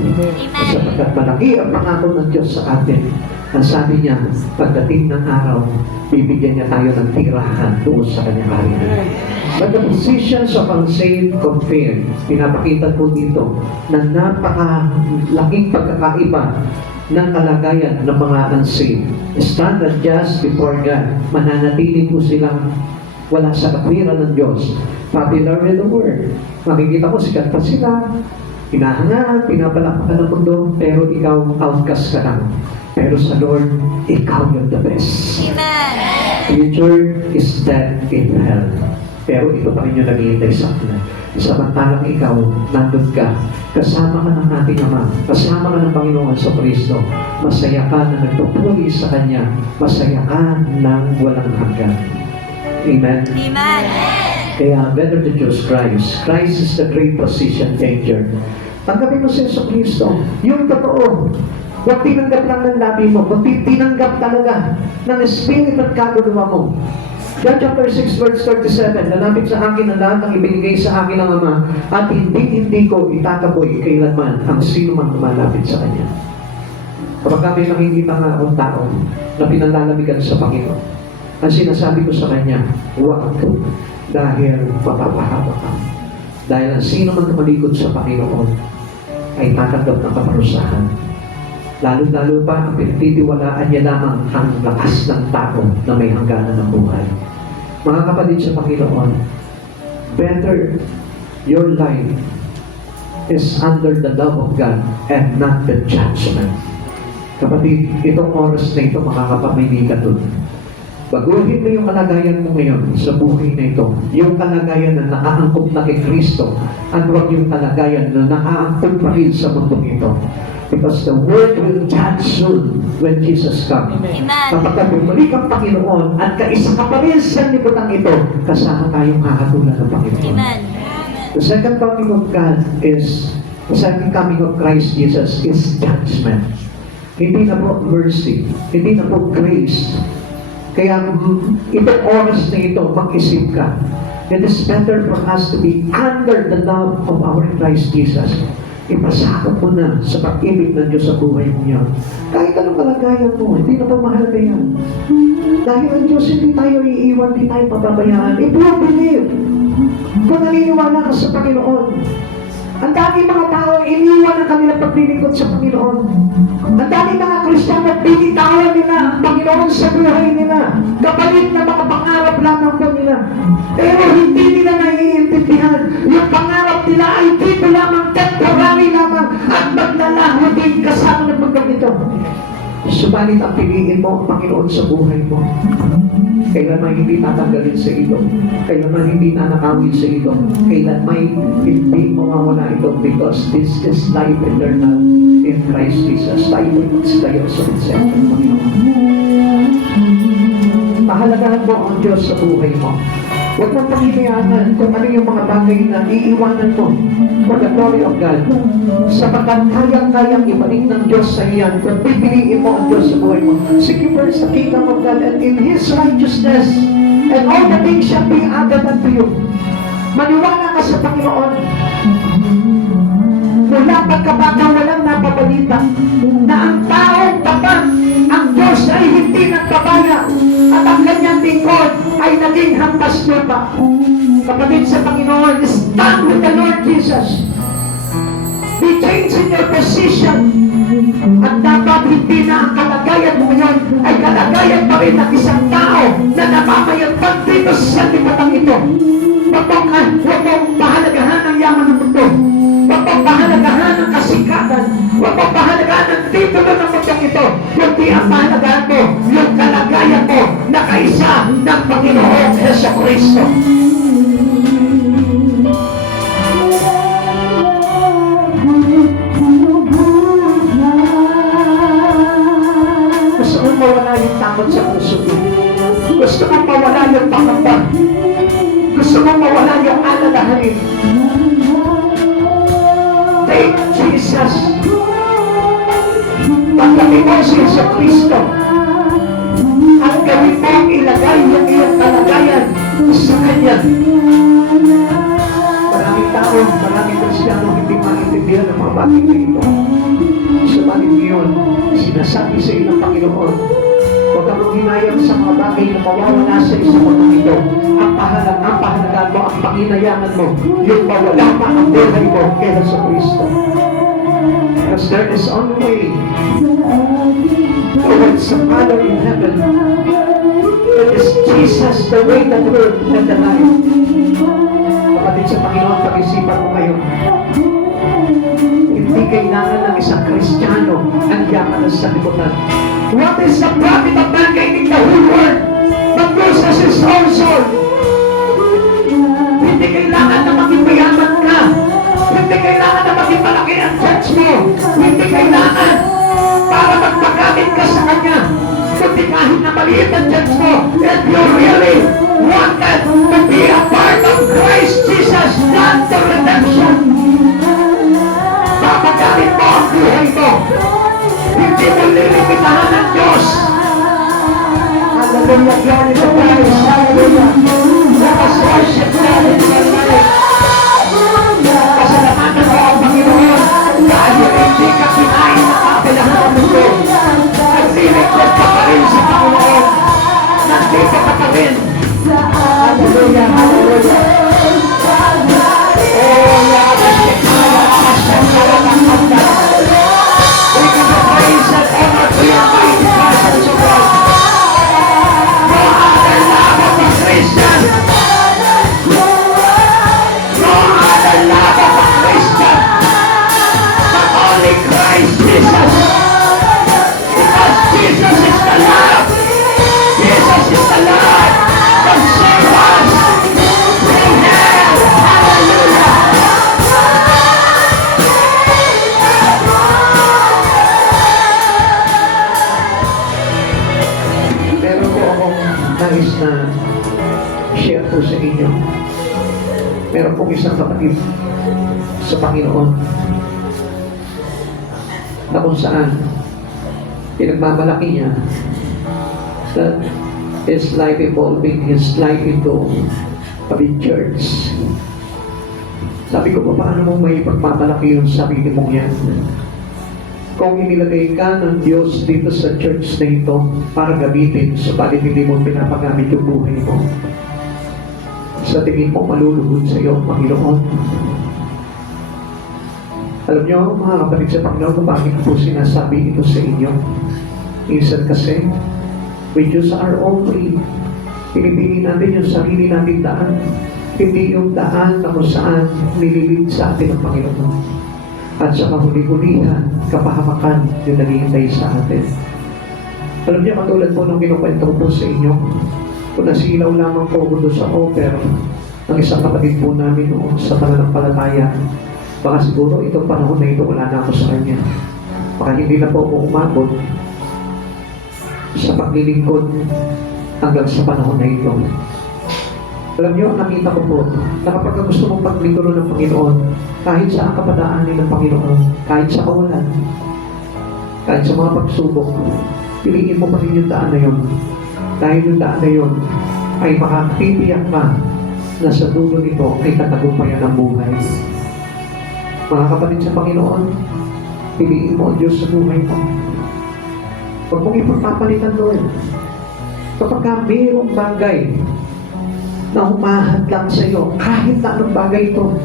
Sapagkat malaki ang pangako ng Diyos sa atin. Ang sabi niya, pagdating ng araw, bibigyan niya tayo ng tirahan doon sa kanyang harian. But the positions of unsaved compared, pinapakita po dito na napakalaking pagkakaiba ng kalagayan ng mga unsaved. Stand and just before God. Mananatili po silang wala sa katwiran ng Diyos. Popular with the word. Makikita ko, sikat pa sila. Pinahangaan, pinapalakpakan ng mundo, pero ikaw outcast ka lang. Pero sa Lord, ikaw yung the best. Amen. Future is death in hell. Pero ito pa rin yung naghihintay sa akin. Samantalang ikaw, nandun ka, kasama ka ng ating Ama, kasama ka ng Panginoon sa Kristo, masaya ka na nagpupuli sa Kanya, masaya ka ng walang hanggan. Amen? Amen. Kaya, better to choose Christ. Christ is the great position changer. Tanggapin mo siya sa Kristo. Yung totoo. Huwag tinanggap lang ng labi mo. Huwag tinanggap talaga ng Spirit at kaluluwa mo. John chapter 6 verse 37, lalapit sa akin ang lahat ng ibinigay sa akin ng Ama, at hindi ko itataboy kailanman ang sino man lumalapit sa Kanya. Kapag kami nakikita nga akong tao na pinanlalamigan sa Panginoon, ang sinasabi ko sa Kanya, huwag, dahil mapapahawa ka. Dahil ang sino man tumalikod sa Panginoon ay tatanggap ng kaparusahan. Lalo-lalo pa ang pinagtitiwalaan niya lamang ang lakas ng tao na may hangganan ng buhay. Mga kapatid sa Panginoon, better your life is under the love of God and not the judgment. Kapatid, itong oras na ito makakapamili ka dun. Baguhin mo yung kalagayan mo ngayon sa buhay na ito. Yung kalagayan na nakaangkop na kay Kristo at huwag yung kalagayan na nakaangkop pa rin sa mundong ito. Because the world will judge soon when Jesus comes. Amen. Kapag bumalik ang Panginoon at kaisa ka pa rin sa liputan ito, kasama tayong hahatulan ng Panginoon. Amen. The second coming of God is, the second coming of Christ Jesus is judgment. Hindi na po mercy, hindi na po grace. Kaya itong oras na ito, mag-isip ka. It is better for us to be under the love of our Christ Jesus. Ipasakop mo na sa pag-ibig ng Diyos sa buhay mo yan. Kahit anong kalagayan mo, hindi na pa mahalaga yan. Dahil ang Diyos, hindi tayo iiwan, hindi tayo pababayaan. If you believe, kung naniniwala ka sa Panginoon, ang dami mga tao iniwan ang kanilang paglilingkod sa Panginoon. Ang dami mga Kristiyano binitawan nila ang Panginoon sa buhay nila. Kapalit na mga pangarap lamang po nila. Pero hindi nila naiintindihan. Yung pangarap nila ay dito lamang, temporary lamang, at maglalaho din kasama ng mundong ito. Subalit ang piliin mo ang Panginoon sa buhay mo. Kailanman hindi tatanggalin sa ito. Kailanman hindi nanakawin sa ito. Kailanman hindi mawawala ito, because this is life eternal in Christ Jesus. Tayo tayo sa konsepto ng Panginoon. Pahalagahan mo ang Diyos sa buhay mo. Huwag mong panghimayanan kung ano yung mga bagay na iiwanan mo for the glory of God. Sapagkat kayang-kayang ibalik ng Diyos sa iyan kung pipiliin mo ang Diyos sa buhay mo. Seek ye first the kingdom of God and in His righteousness, and all the things shall be added unto you. Maniwala ka sa Panginoon. Mula pagkabata, walang napabalita na ang taong tapat, ang Diyos ay hindi nagpabaya at ang kanyang lingkod ay naging hampas lupa. Kapatid sa Panginoon, stand with the Lord Jesus. Be changed in your position. At dapat hindi na ang kalagayan mo ngayon ay kalagayan pa rin ng isang tao na namamayagpag dito sa lipatang ito. Huwag mong pahalagahan ang yaman ng mundo. Huwag mong pahalagahan ang kasikatan. Huwag mong pahalagahan ang titulo ng mundong ito. Kundi ang pahalagahan mo, yung kalagayan mo na kaisa ng Panginoon Jesucristo. Gusto mong mawala yung takot sa puso mo. Gusto mong mawala yung pangamba. Gusto mong mawala yung alalahanin. Take Jesus. Pagdating mo si Jesucristo, at gawin mo ilagay yung iyong kalagayan sa Kanya. Maraming tao, maraming Kristiyano hindi maintindihan ng mga bagay na ito. Subalit ngayon, sinasabi sa iyo ng Panginoon, huwag kang hinayang sa mga bagay na mawawala sa isang mundong ito. Ang pahalagaan mo, ang panginayangan mo, yung mawala pa ang buhay mo kay Jesucristo. Because there is only way towards the Father in heaven. It is Jesus, the way, the truth, and the life. Kapatid sa Panginoon, pag-isipan mo ngayon, hindi kailangan ng isang Kristiyano ang yaman ng sanlibutan. What is the profit of man gaining the whole world but loses his own soul? Hindi kailangan na maging mayaman Pati kahit na maliit ang church mo, if you really wanted to be a part of Christ Jesus, not the redemption, papagamit mo ang buhay mo. Hindi mo lilimitahan ng Diyos. Hallelujah, glory to Christ. Hallelujah. Let us worship God in your life. Pasalamatan mo ang Panginoon dahil hindi ka kinain ng kabilang ng mundo. Naglilingkod ka pa rin sa Panginoon. Nandito ka pa rin. Hallelujah, hallelujah. Oh, yakashikaya, yakashikaya. We give you praise and honor to your mighty presence, O God. No other love of a Christian. No other love of a Christian. But only Christ Jesus. Because Jesus is the love. Jesus is the Lord that saved us from hell. Hallelujah. Meron po akong nais na share po sa inyo. Meron pong isang kapatid sa Panginoon na kung saan pinagmamalaki niya that his life evolving his life into a big church. Sabi ko pa, paano mo may pagmamalaki yung sarili mong yan? Kung inilagay ka ng Diyos dito sa church na ito para gamitin, subalit hindi mo pinapagamit yung buhay mo, sa tingin mo malulugod sa iyo, Panginoon. Alam niyo, mga kapatid sa Panginoon, kung bakit po sinasabi ito sa inyo? Minsan kasi, we choose our own way. Pinipili natin yung sarili natin daan. Hindi yung daan na kung saan nililid sa atin ng Panginoon. At sa kahuli-hulihan, kapahamakan yung naghihintay sa atin. Alam niyo, katulad po nung kinukwento ko po sa inyo, kung nasilaw lamang po ako doon sa offer ng isang kapatid po namin noon sa pananampalataya, baka siguro itong panahon na ito wala na ako sa kanya. Baka hindi na po ako umabot sa paglilingkod hanggang sa panahon na ito. Alam niyo, nakita ko po na kapag gusto mong paglingkod ng Panginoon, kahit sa kapadaanin ng Panginoon, kahit sa kawalan, kahit sa mga pagsubok, piliin mo pa rin yung daan na yun. Dahil yung daan na yun ay makakitiyak ka na sa dulo nito ay katagumpayan ng buhay. Mga kapatid sa Panginoon, piliin mo ang Diyos sa buhay mo. Huwag mong ipagpapalitan, Lord. Kapag ka mayroong bagay na humahad lang sa iyo, kahit na anong bagay ito,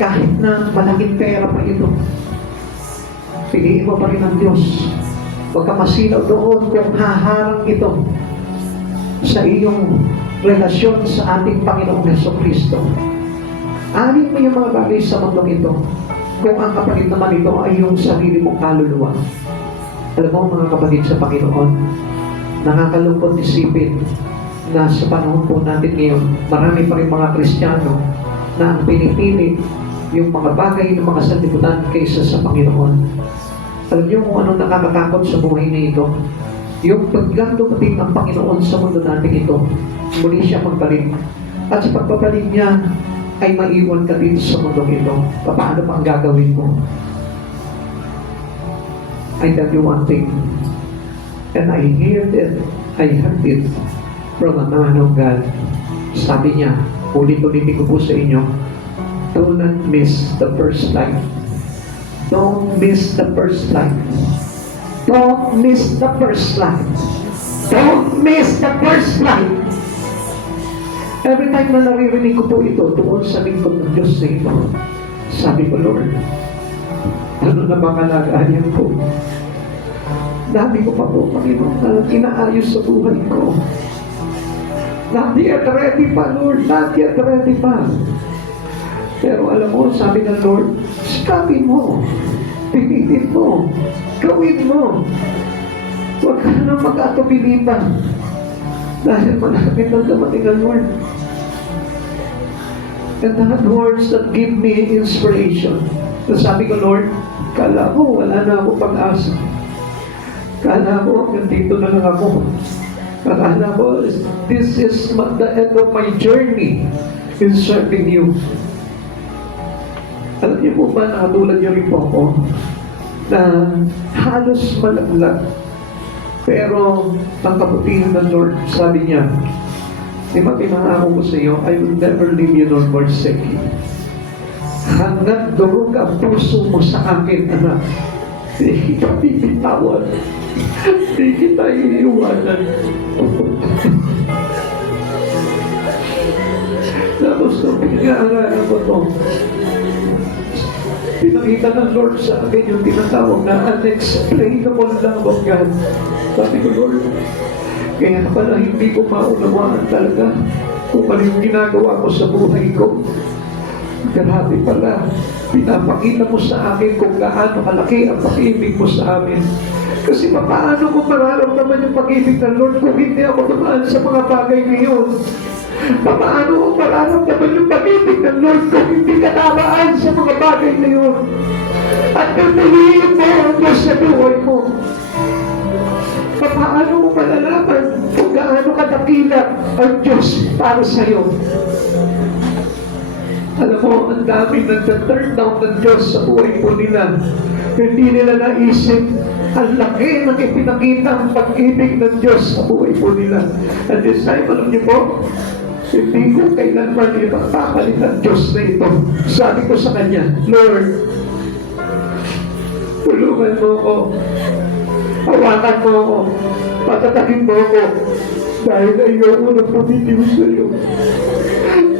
kahit na malaking pera pa ito, piliin mo pa rin ang Diyos. Huwag ka masilaw doon kung haharang ito sa iyong relasyon sa ating Panginoong Jesucristo. Alin mo yung mga bagay sa mundo ito kung ang kapalit naman ito ay yung sarili mong kaluluwa. Alam mo, mga kapatid sa Panginoon, nakakalungkot isipin na sa panahon po natin ngayon, marami pa rin mga Kristiyano na ang pinipili yung mga bagay ng mga sanlibutan kaysa sa Panginoon. Alam niyo kung anong nakakatakot sa buhay na ito? Yung paglang dumating ang Panginoon sa mundo natin ito, muli siya magbalik. At sa pagbabalik niya, ay maiwan ka dito sa mundo ito. Paano pa ang gagawin mo? I tell you one thing, and I heard it from a man of God. Sabi niya, ulit-ulitin ko po sa inyo, do not miss the first life. Don't miss the first life. Don't miss the first life. Don't miss the first life. Every time na naririnig ko po ito, tuon sa lingkod ng Diyos na ito, sabi ko, Lord, ano na ba kalagayan ko? Dami ko pa po, Panginoon, na inaayos sa buhay ko. Not yet ready pa, Lord. Not yet ready pa. Pero alam mo, sabi ng Lord, sikapin mo. Pinitin mo. Gawin mo. Huwag ka na mag-atubili pa. Dahil malapit ang dumating ang Lord. And that words that give me inspiration. So sabi ko, Lord, kala ko wala na ako pag-asa. Kala mo, nandito na lang ako. Akala mo, this is the end of my journey in serving you. Alam niyo po ba, nakatulad niyo rin po ako, na halos malaglag. Pero, ang kabutihan ng Lord, sabi niya, di ba pinangako ko sa iyo, I will never leave you nor forsake you. Hanggat durog ang puso mo sa akin, anak, di kita pipitawan. Di kita iiwanan. Tapos nung pinag-aaralan ko ito, pinakita ng Lord sa akin yung tinatawag na unexplainable love of God. Sabi ko, Lord, kaya pala hindi ko maunawaan talaga kung ano yung ginagawa ko sa buhay ko. Grabe pala, pinapakita mo sa akin kung gaano kalaki ang pag-ibig mo sa amin. Kasi paano ko mararamdaman yung pag-ibig ng Lord kung hindi ako dumaan sa mga bagay ngayon? Paano ko mararamdaman yung pag-ibig ng Lord kung hindi ka namaan sa mga bagay ngayon? At pipiliin mo ang Diyos sa buhay mo. Paano mo malalaman kung gaano kadakila ang Diyos para sa iyo? Alam mo, ang daming nagta-turn down ng Diyos sa buhay po nila. Hindi nila naisip ang laki ng ipinakita ang pag-ibig ng Diyos sa buhay po nila. At this time, alam niyo po, hindi ko kailanman ipapalit ang Diyos na ito. Sabi ko sa Kanya, Lord, tulungan mo ako. Hawakan mo ako. Patatakin mo ako. Dahil ayoko na pumitiw sa iyo.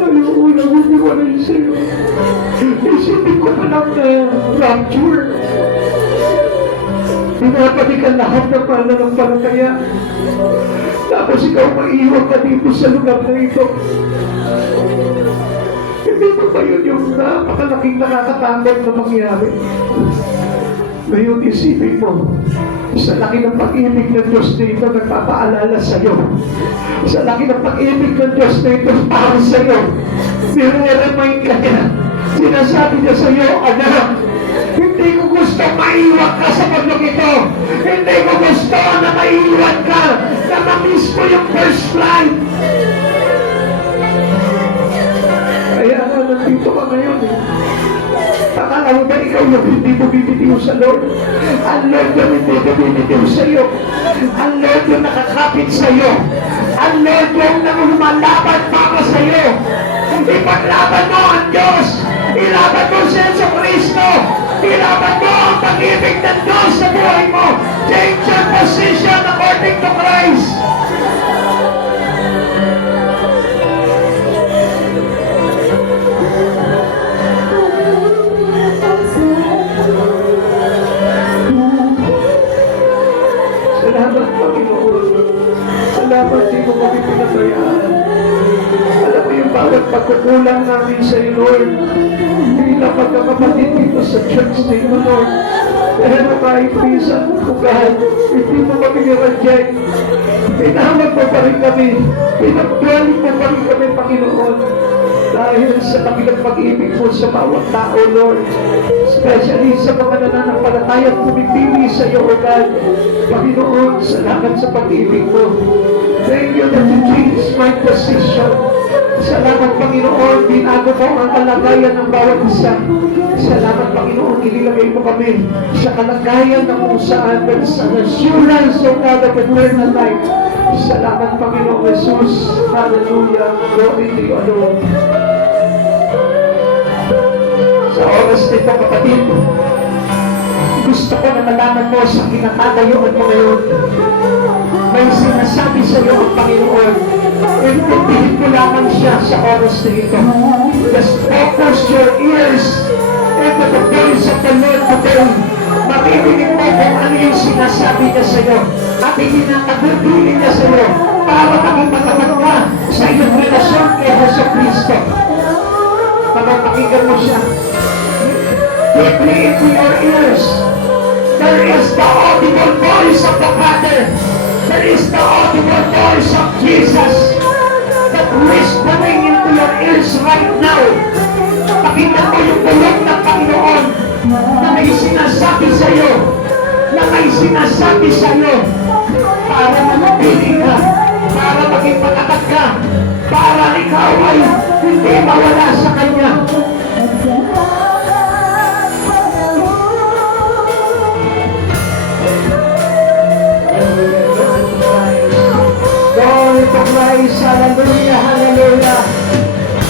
Ayoko na bumiwalay sa iyo. Isipin ko pa lang na rapture. Pinapalikan lahat ng pananampalataya. Tapos ikaw maiiwan ka dito sa lugar na ito. Hindi mo ba yun yung napakalaking nakakatakot na mangyari? Ngayon isipin mo, sa laki ng pag-ibig ng Diyos na ito nagpapaalala sa iyo. Sa laki ng pag-ibig ng Diyos na ito para sa iyo. Nire-remind ka niya. Sinasabi niya sa iyo, anak, hindi ko gusto maiwan ka sa pagdong ito. Hindi ko gusto na maiwan ka na mamiss mo yung first flight. Kaya nga nandito ka ngayon eh. Akala mo ba ikaw yung hindi mo bibitiw sa Lord? Ang Lord yung hindi mo bibitiw sa iyo. Ang Lord yung nakakapit sa iyo. Ang Lord yung lumalaban para sa iyo. Ipaglaban mo ang Diyos. Ilaban mo si Yesu Cristo. Ilaban mo ang pag-ibig ng Diyos sa buhay mo. Change your position according to Christ. Salamat, Panginoon. Salamat, di mo kami pinabayaan. Alam mo yung bawat pagkukulang namin sa iyo, Lord. Bilang magkakapatid dito sa church na ito, Lord. Pero kahit minsan, God, hindi mo kami ni-reject. Pinawag mo pa rin kami. Pinagdali mo pa rin kami, Panginoon. Dahil sa kabilang pag-ibig mo sa bawat tao, Lord. Especially sa mga nananampalataya at pumipili sa iyo, O God. Panginoon, salamat sa pag-ibig mo. Thank you that you changed my position. Salamat, Panginoon, binago mo ang kalagayan ng bawat isa. Salamat, Panginoon, inilagay mo kami sa kalagayan ng kung saan sa assurance of God of eternal life. Salamat, Panginoon Jesus. Hallelujah. Glory to you alone. Sa oras nito, kapatid, gusto ko na malaman mo sa kinatagayuan mo ngayon. May sinasabi sa iyo ang Panginoon. Intindihin ko lamang siya sa oras na ito. Just focus your ears into the voice of the Lord today. Makikinig mo kung ano yung sinasabi niya sa iyo at itinatagubilin niya sa iyo para maging matapat ka sa iyong relasyon kay Yesu Cristo. Pakinggan mo siya. Deeply into your ears, there is the audible voice of the Father. There is the audible voice of Jesus that whispering into your ears right now. Pakinggan mo yung bulong ng Panginoon na may sinasabi sa iyo. na may sinasabi sa'yo para manatili ka, para maging matatag ka, para ikaw ay hindi mawala sa Kanya. Glory to Christ, hallelujah, hallelujah.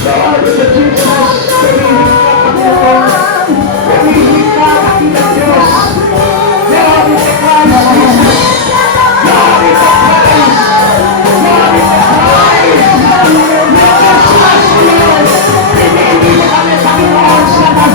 Glory to Jesus, pumihig ka, Panginoon. Pumihig ka, Panginoon Diyos. Glory to Christ, Jesus. Glory to Christ. Glory to Christ. Jesus, Lord. Pinili mo kami, Panginoon, sa lahat.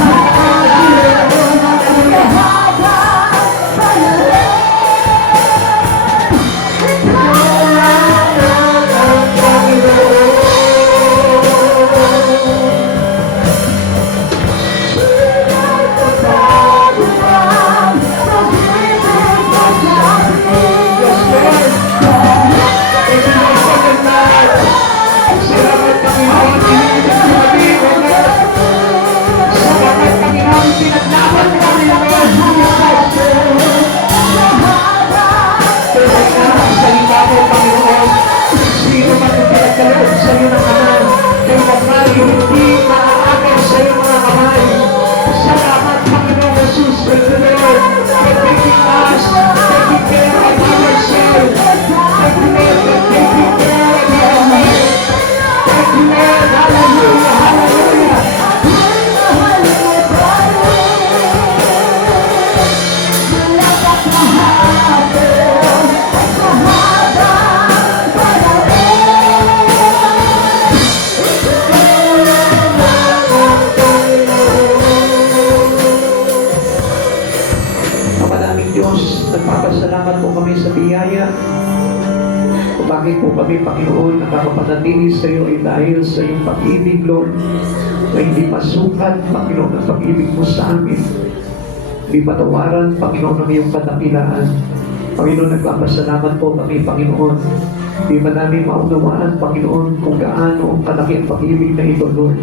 Nagpapasalamat po kami sa biyaya kung bakit po kami, Panginoon, nakakapanatili sa iyo ay dahil sa iyong pag-ibig, Lord, na hindi masukat, Panginoon, ang pag-ibig mo sa amin. Hindi patawaran, Panginoon, ang iyong kadakilaan. Panginoon, nagpapasalamat po kami, Panginoon. Di ba namin maunawaan, Panginoon, kung gaano ang kalaki ang pag-ibig na ito, Lord.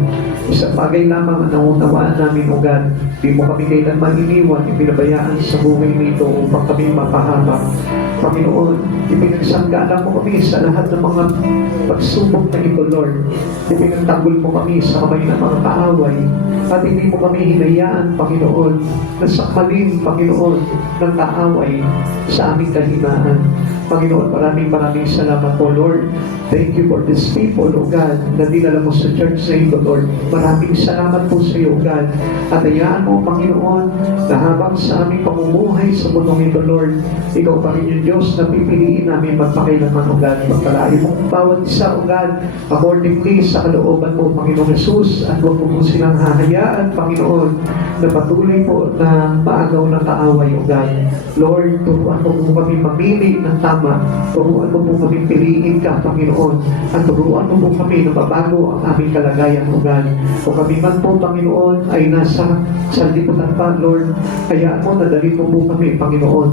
Isang bagay lamang ang naunawaan namin, O God. Di mo kami kailanman iniwan, ipinabayaan sa buhay nito upang kami mapahaba. Panginoon, ipinagsanggalan mo kami sa lahat ng mga pagsubok na ito, Lord. Ipinagtanggol mo kami sa kamay ng mga kaaway. At hindi mo kami hinayaan, Panginoon, na sakmalin, Panginoon, ng kaaway sa aming kahinaan. Panginoon, maraming salamat po, Lord. Thank you for this people, O God, na dinala mo sa church na ito, Lord. Maraming salamat po sa iyo, God. At hayaan mo, Panginoon, na habang sa aming pamumuhay sa mundong ito, Lord, ikaw pa rin yung Diyos na pipiliin namin magpakailanman, O God. Pagpalain mo bawat isa, O God, accordingly sa kalooban mo, Panginoon Jesus, at huwag mo po silang hahayaan, Panginoon, na patuloy po na maagaw ng kaaway, O God. Lord, turuan mo po kami mamili ng tama. Turuan mo po kami piliin ka, Panginoon. At turuan mo po kami na mabago ang aming kalagayan, O God. Kung kami man po, Panginoon, ay nasa sanlibutan pa, Lord, hayaan mo, nadali mo po kami, Panginoon.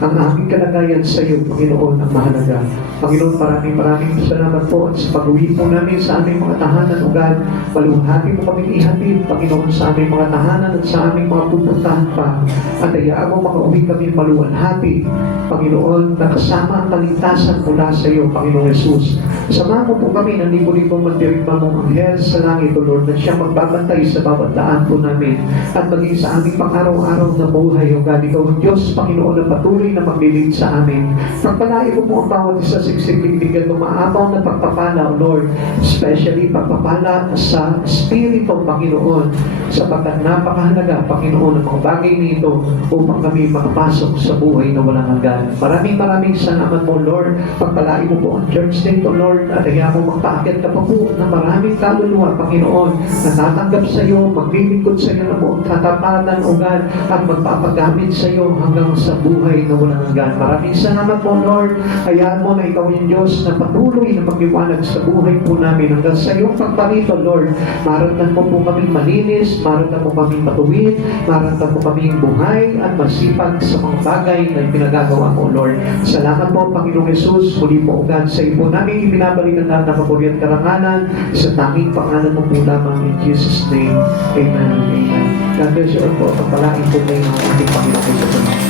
Ang aming kalagayan sa iyo, Panginoon, ang mahalaga. Panginoon, maraming salamat po at sa pag-uwi po namin sa aming mga tahanan, O God. Maluhati mo kami ihatid, Panginoon, sa aming mga tahanan at sa aming mga pupuntahan pa. At hayaan mo makauwi kami maluwalhati, Panginoon, na kasama ang kaligtasan mula sa iyo, Panginoon Jesus. Samahan mo po kami ng libo-libong mandirigma mong anghel sa langit, O Lord, na siya magbabantay sa bawat daan po namin at maging sa aming pang-araw-araw na buhay, O God. Ikaw ang Diyos, Panginoon, na patuloy na maglilid sa amin. Pagpalain mo po ang bawat isa sa iksigligdigan ng maabaw na pagpapala, O Lord, especially pagpapala sa Espiritu, Panginoon, sapagkat napakahalaga, Panginoon, ang mga bagay nito upang kami makapasok sa buhay na walang hanggan. Maraming salamat po, Lord. Pagpalain mo po ang church nito, Lord, at hayaan mo magpaakyat ka pa po na maraming kaluluwa, Panginoon, na tatanggap sa iyo, maglilingkod sa iyo na buong katapatan, O God, at magpapagamit sa iyo hanggang sa buhay na walang hanggan. Maraming salamat po, Lord. Hayaan mo na ikaw yung Diyos na patuloy na pagliwanag sa buhay po namin hanggang sa iyong pagparito, Lord. Maramdaman mo po kaming malinis, maramdaman mo kaming matuwid, maramdaman mo kaming buhay at masipag sa mga bagay na pinagagawa mo, Lord. Salamat po, Panginoong Jesus. Muli po, O God, sa iyo po namin ibinabalik ang lahat ng papuri at karangalan sa tanging pangalan mo po lamang in Jesus' name. Amen. Amen. God bless you all po. Pagpalain po kayo ng ating Panginoong Jesus.